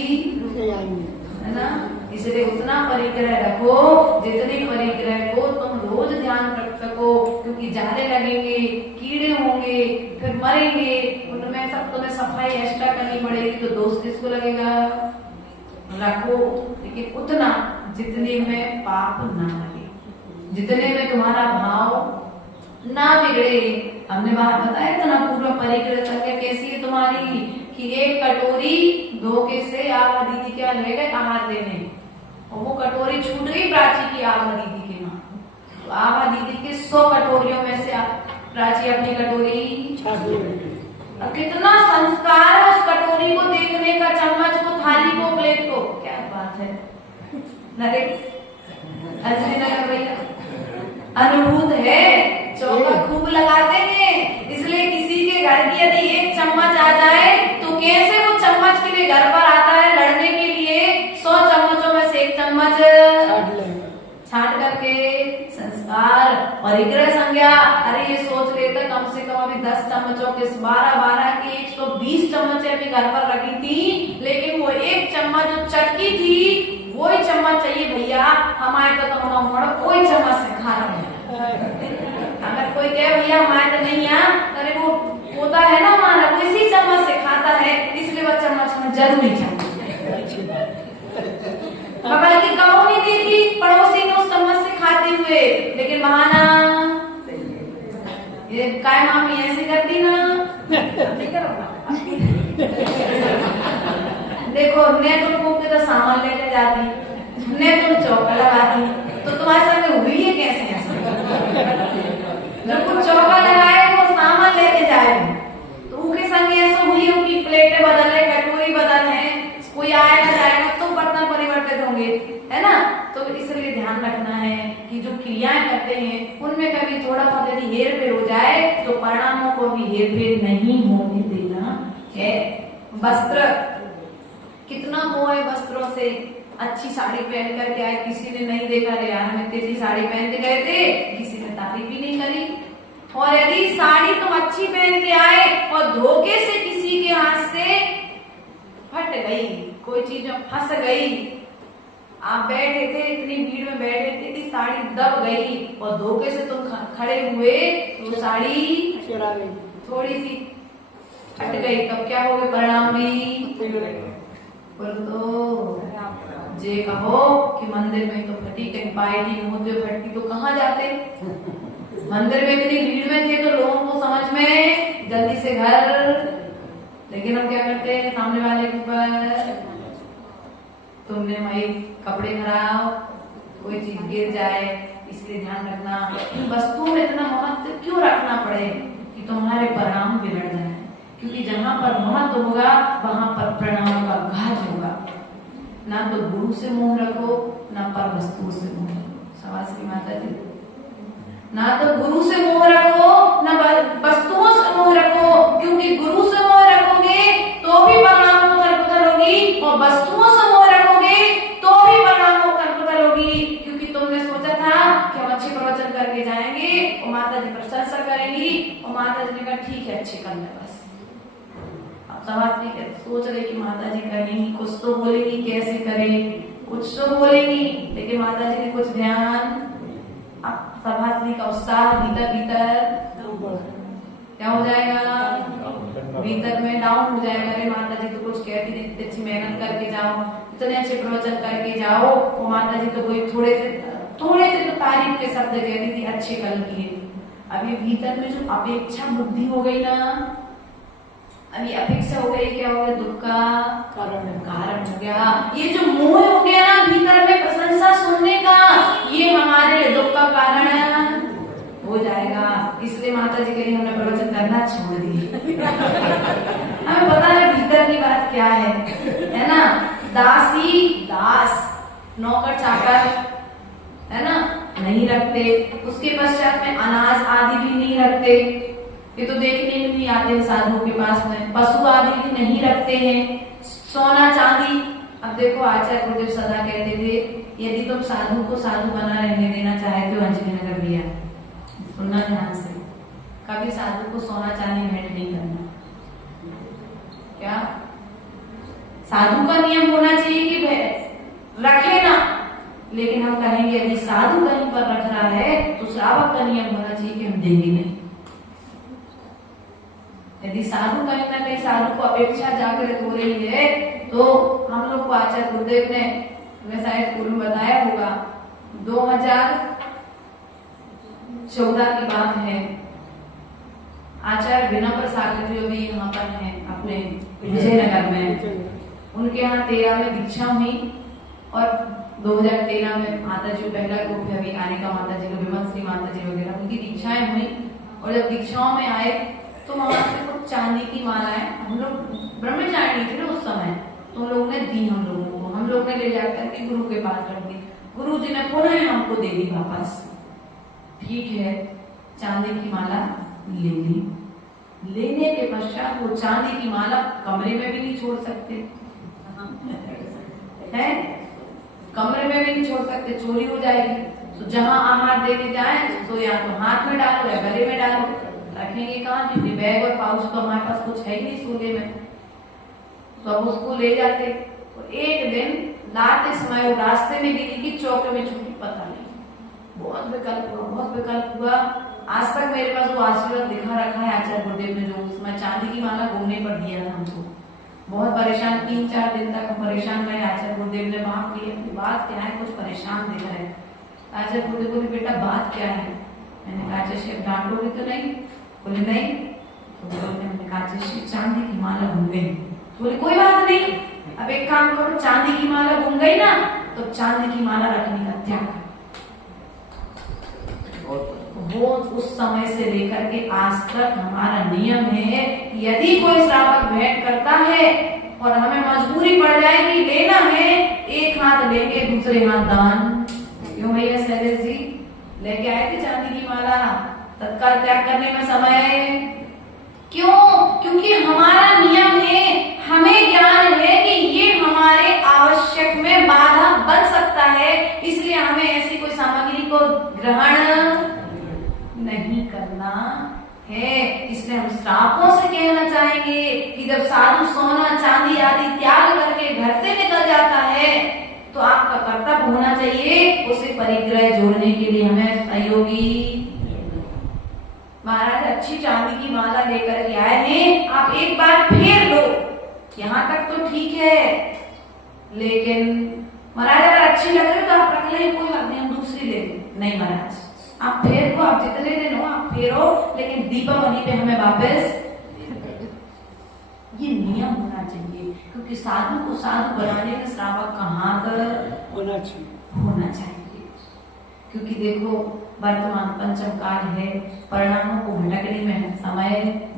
है ना, इसलिए उतना परिग्रह रखो जितने परिग्रह को तुम रोज ध्यान रख सको, क्योंकि जाने लगेंगे, कीड़े होंगे, फिर मरेंगे, उनमें सब तुम्हें सफाई एक्स्ट्रा करनी पड़ेगी, तो दोष किसको लगेगा? रखो, लेकिन उतना जितने में पाप ना लगे, जितने में तुम्हारा भाव ना बिगड़े। हमने बाहर बताया था ना पूरा परिग्रह संख्या कैसी है तुम्हारी, कि एक कटोरी धोखे से आभा दीदी क्या ले गए आहार देने, और वो कटोरी छूट गई प्राची की आभा दीदी के वहां, तो आभा दीदी के 100 कटोरियों में से प्राची अपनी कटोरी, कितना संस्कार है उस कटोरी को देखने का, चम्मच को, थाली को, प्लेट को, क्या बात है। नरेश नगर भैया अनुभूत है, चौका खूब लगाते हैं। इसलिए किसी के घर की यदि एक चम्मच आ जाए तो कैसे वो चम्मच के लिए घर पर आता है लड़ने के लिए 100 चम्मचों में से एक चम्मच छाट करके संस्कार और विग्रह संज्ञा। अरे ये सोच लेते कम से कम अभी 10 चम्मचों के 12 की 120 चम्मच अभी घर पर रखी थी, लेकिन वो एक चम्मच जो चटकी थी वही चम्मच चाहिए भैया हमारे तो हमारा कोई चम्मच से खा रहे हैं। अगर कोई कहे भैया हमारे तो नहीं है, अरे वो होता है ना हमारा वो इसी चम्मच से खाता है, इसलिए वो चम्मच में जरूरी चाहिए। बल्कि कहो नहीं देखी पड़ोसी ने उस चम्मच से खाते हुए, लेकिन बहाना ये काय मामी ऐसे करती ना नहीं करो। देखो ने तुम को के तो सामान लेके जाती, ने तुम चौका लगाती, तो तुम्हारे संग हुई है कैसे ऐसा? जब कुछ चौका लगाए वो सामान लेके जाए तो उनके संग ऐसा हुई हो कि प्लेटें बदल है, कटोरी बदल है, कोई आएगा जाएगा तो बर्तन परिवर्तित होंगे, है ना? तो इसलिए ध्यान रखना है कि जो क्रियाएं करते हैं उनमें कभी थोड़ा बहुत यदि हेर फेर हो जाए तो परिणामों को भी हेर फेर नहीं होने देना है। वस्त्र कितना मोह है वस्त्रों से। अच्छी साड़ी पहन करके आए, किसी ने नहीं देखा रे यार हम इतनी साड़ी पहन के गए थे, किसी ने तारीफ भी नहीं करी। और यदि साड़ी तुम अच्छी पहन के आए और धोखे से किसी के हाथ से फट गई, कोई चीज में फंस गई, आप बैठे थे इतनी भीड़ में बैठे थे कि साड़ी दब गई और धोखे से तुम खड़े हुए तो साड़ी थोड़ी सी फट गई, तब क्या होगा परिणाम भी बोल दो। जे कहो कि मंदिर में तो फटी कहीं पाएगी मुझे फटती तो कहाँ जाते? मंदिर में इतनी भीड़ में थे तो लोगों को समझ में जल्दी से घर, लेकिन हम क्या करते हैं सामने वाले के ऊपर तुमने भाई कपड़े खराब, कोई चीज गिर जाए, इसलिए ध्यान रखना। वस्तुओं में इतना महत्व क्यों रखना पड़े कि तुम्हारे परिणाम बिगड़ जाए, क्योंकि जहां पर महत्व होगा वहां पर परिणाम का घात होगा। ना तो गुरु से मोह रखो ना पर वस्तुओं से मोह रखो। सवासी माता जी, ना तो गुरु से मोह रखो ना वस्तुओं से मोह रखो, क्योंकि गुरु से मोह रखोगे तो भी परिणाम को तलपतल होगी और वस्तुओं से मोह रखोगे तो भी परिणाम को तलपतल होगी, क्योंकि तुमने सोचा था कि हम अच्छे प्रवचन करके जाएंगे और माता जी प्रशंसा करेंगी और माता जी ने कहा ठीक है अच्छे करना बस। सोच रहे कि माता जी करेंगी, कुछ तो बोलेंगी, कैसे करें, कुछ तो बोलेंगी, लेकिन माता जी ने कुछ ध्यान, सभासनी का उत्साह भीतर भीतर क्या हो जाएगा, भीतर में डाउन हो जाएगा। अरे माता जी तो कुछ कहती नहीं, इतनी अच्छी मेहनत करके जाओ, इतने अच्छे प्रवचन करके जाओ, वो माता जी तो कोई थोड़े से तो तारीफ के शब्द कहती थी, अच्छे कल किए। अभी भीतर में जो अपेक्षा बुद्धि हो गई ना, अभी अपेक्षा हो गई, क्या हो गया, दुख का कारण हो गया। ये जो मोह हो गया ना भीतर में प्रशंसा सुनने का, ये हमारे लिए दुख का कारण हो जाएगा। इसलिए माता जी के लिए हमने प्रवचन करना छोड़ दिए। हमें पता है भीतर की बात क्या है ना? दासी दास, नौकर चाकर, है ना, नहीं रखते। उसके पश्चात में अनाज आदि भी नहीं रखते, ये तो देखने में नहीं आते साधुओं के पास में। पशु आदि भी नहीं रखते हैं। सोना चांदी, अब देखो आचार्य गुरुदेव सदा कहते थे यदि तुम साधु को साधु बना रहने देना चाहते हो अंजलि नगर भैया, सुनना ध्यान से, कभी साधु को सोना चांदी भेंट नहीं करना। क्या साधु का नियम होना चाहिए कि रखे ना, लेकिन हम कहेंगे यदि साधु कहीं पर रख रहा है तो श्रावक का नियम होना चाहिए कि हम देंगे नहीं। यदि साधु कहीं ना कहीं साधु को अपेक्षा जागृत हो रही है तो हम लोग को आचार्य गुरुदेव ने, मैं शायद पूर्व में बताया होगा, 2014 की बात है। आचार्य बिना प्रसाद जो भी यहाँ पर है अपने विजयनगर में, उनके यहाँ 13 में दीक्षा हुई और 2013 में माता जी पहला ग्रुप है अभी आने का, माता जी को विमल श्री माता जी वगैरह उनकी दीक्षाएं हुई। और जब दीक्षाओं में आए तो वहां से कुछ चांदी की मालाएं, हम लोग ब्रह्मचारिणी थे ना उस समय, तो उन लोगों ने दी हम लोगों को, हम लोग ने ले जाकर के गुरु के पास रख दी। गुरु जी ने पुनः हमको दे दी वापस। ठीक है, चांदी की माला ले ली। लेने के पश्चात वो चांदी की माला कमरे में भी नहीं छोड़ सकते हैं, कमरे में भी नहीं छोड़ सकते, चोरी हो जाएगी। तो जहां आहार देने जाए तो या तो हाथ में डालो या गले में डालो, रखेंगे कहाँ, क्योंकि बैग और पाउच तो हमारे पास कुछ है ही नहीं सोने में। तो अब उसको ले जाते। तो एक दिन लाते समय वो रास्ते में गिरी की चौक में छुट्टी, पता नहीं, बहुत विकल्प हुआ, बहुत विकल्प हुआ। आज तक मेरे पास वो आशीर्वाद लिखा रखा है आचार्य गुरुदेव ने, जो उसमें चांदी की माला घूमने पर दिया था हमको। बहुत परेशान, 3-4 दिन तक परेशान रहे। आचार्य गुरुदेव ने वहां की बात क्या है, कुछ परेशान दिख रहे। आचार्य गुरुदेव बोले बेटा बात क्या है? मैंने कहा आचार्य शेफ डांटोगे तो नहीं? बोले नहीं। तो मैंने कहा आचार्य शेफ चांदी की माला घूम गई। बोले कोई बात नहीं, अब एक काम करो, चांदी की माला घूम गई ना तो चांदी की माला रखने का त्याग करो। वो उस समय से लेकर के आज तक हमारा नियम है, यदि कोई श्रावक भेंट करता है और हमें मजबूरी पड़ जाएगी लेना है, एक हाथ लेके दूसरे हाथ दान। क्यों भैया शैलेश जी लेके आए थे चांदी की माला, तत्काल त्याग करने में समय क्यों? क्योंकि हमारा नियम है, हमें ज्ञान है कि ये हमारे आवश्यक में बाधा बन सकता है, इसलिए हमें ऐसी कोई सामग्री को ग्रहण नहीं करना है। इसलिए हम श्रावकों से कहना चाहेंगे कि जब साधु सोना चांदी आदि त्याग करके घर से निकल जाता है तो आपका कर्तव्य होना चाहिए उसे परिग्रह जोड़ने के लिए हमें सहयोगी। महाराज अच्छी चांदी की माला लेकर के आए हैं, आप एक बार फेर लो, यहाँ तक तो ठीक है, लेकिन महाराज अगर अच्छी लग रही तो आप रख लें, कोई बात नहीं, हम दूसरी ले लें। नहीं महाराज आप फेर को, आप जितने दिन हो आप फेरो, लेकिन दीपावली पे हमें वापस, ये नियम होना चाहिए। क्योंकि साधु को साधु बनाने में श्रावक का हाथ होना चाहिए। क्योंकि देखो वर्तमान पंचम काल है, परिणामों को भटकने में समय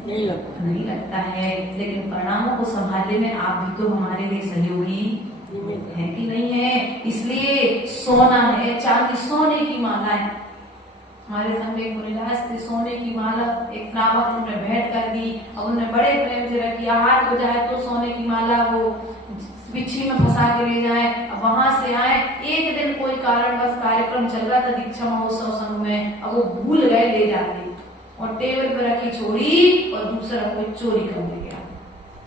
नहीं लगता है, लेकिन परिणामों को संभालने में आप भी तो हमारे लिए सहयोगी है कि नहीं है। इसलिए सोना है, चांदी सोने की माला है। हमारे संग एक मुनिदास थे, सोने की माला एक श्रावक उन्होंने भेंट कर दी और उन्होंने बड़े प्रेम से रखी। आहार हो जाए तो सोने की माला वो बिच्छी में फंसा के ले जाए। अब वहां से आए, एक दिन कोई कारण बस कार्यक्रम चल रहा था दीक्षा महोत्सव संघ में, अब वो भूल गए ले जाते और टेबल पर रखी छोड़ी और दूसरा कोई चोरी कर ले गया।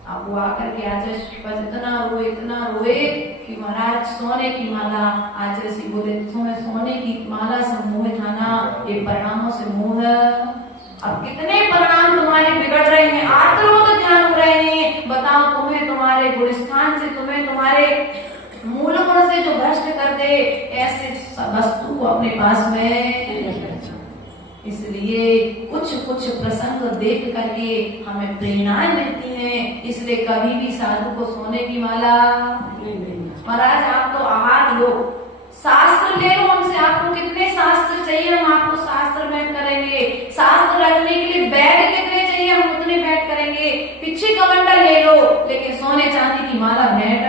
अब वो आकर के आचार्य बस इतना रोए कि महाराज सोने की माला, आचार्य सिंह बोले सोने की माला से मोह था ना, ये परिणामों से मोह। अब कितने परिणाम तुम्हारे बिगड़ रहे हैं, आत्मरोध ध्यान हो रहे हैं, बताओ तुम्हें तुम्हारे गुणस्थान से, तुम्हें तुम्हारे मूल गुण से जो भ्रष्ट कर दे, ऐसे वस्तु को अपने पास में। इसलिए कुछ प्रसंग देख करके हमें प्रेरणाएं मिलती हैं। इसलिए कभी भी साधु को सोने की माला महाराज आप तो आहार लो, शास्त्र ले लो हमसे, आपको कितने शास्त्र चाहिए हम आपको शास्त्र भेंट करेंगे। शास्त्र रखने के लिए बैग कितने चाहिए हम उतने भेंट करेंगे। पीछे कमंडल ले लो, लेकिन सोने चांदी की माला भेंट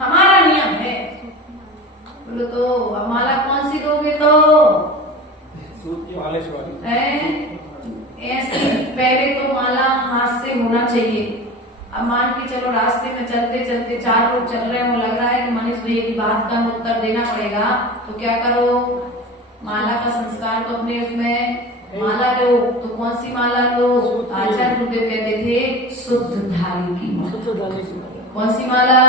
हमारा नियम है। बोलो तो अब माला कौन सी दोगे? तो ऐसे पहले तो माला हाथ से होना चाहिए। अब मान के चलो रास्ते में चलते चलते 4 लोग चल रहे हैं, वो लग रहा है कि मनीष भैया की बात का उत्तर देना पड़ेगा, तो क्या करो, माला का संस्कार तो अपने उसमें माला लो। तो कौन सी माला लो? आचार्य गुरुदेव कहते थे शुद्ध धारी की माला। कौन सी माला?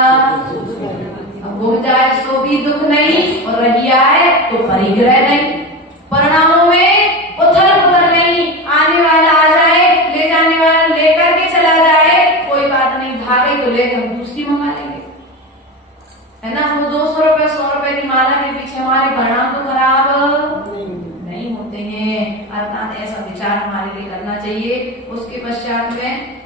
अब हो जाए सो भी दुख नहीं और रही आए तो परिग्रह नहीं, परिणामों में उथल पुथल नहीं, आने वाला आ जाए, ले जाने वाला लेकर के चला जाए, कोई बात नहीं, भागे तो लेकर हम दूसरी मंगा लेंगे, है ना। वो 200 रुपए 100 रुपए की माला के पीछे हमारे परिणाम तो खराब नहीं होते हैं। अर्थात ऐसा विचार हमारे लिए करना चाहिए। उसके पश्चात में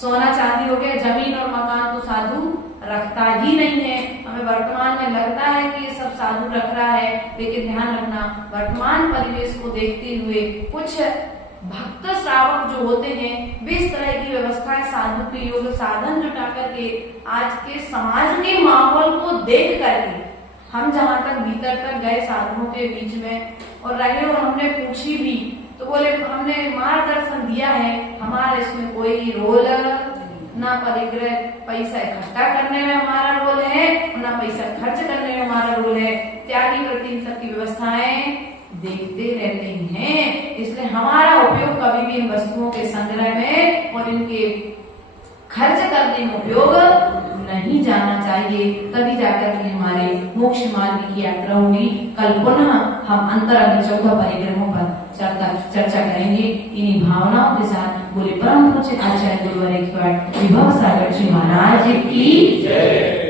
सोना चांदी हो गया, जमीन और मकान तो साधु रखता ही नहीं है। हमें वर्तमान में लगता है कि ये सब साधु रख रहा है, लेकिन ध्यान रखना वर्तमान परिवेश को देखते हुए कुछ भक्त श्रावक जो होते हैं वे इस तरह की व्यवस्थाएं साधु के योग साधन जुटा करके आज के समाज के माहौल को देख करके हम जहाँ तक भीतर तक गए साधुओं के बीच में और रहे और हमने पूछी भी तो बोले हमने मार्गदर्शन दिया है, हमारा इसमें कोई रोल ना परिग्रह पैसा इकट्ठा करने में हमारा रोल है, ना पैसा खर्च करने में हमारा रोल है। त्यागी प्रति इन सबकी व्यवस्थाएं देखते रहते हैं, इसलिए हमारा उपयोग कभी भी इन वस्तुओं के संग्रह में और इनके खर्च करने में उपयोग नहीं जाना चाहिए। तभी जाकर के हमारे मोक्ष मार्ग की यात्रा होगी। कल पुनः हम अंतरंग 14 परिग्रहों पर चर्चा करेंगे। इन्हीं भावनाओं के साथ बोले परम पूज्य आचार्य गुरुवर एक विभव सागर जी महाराज की जय।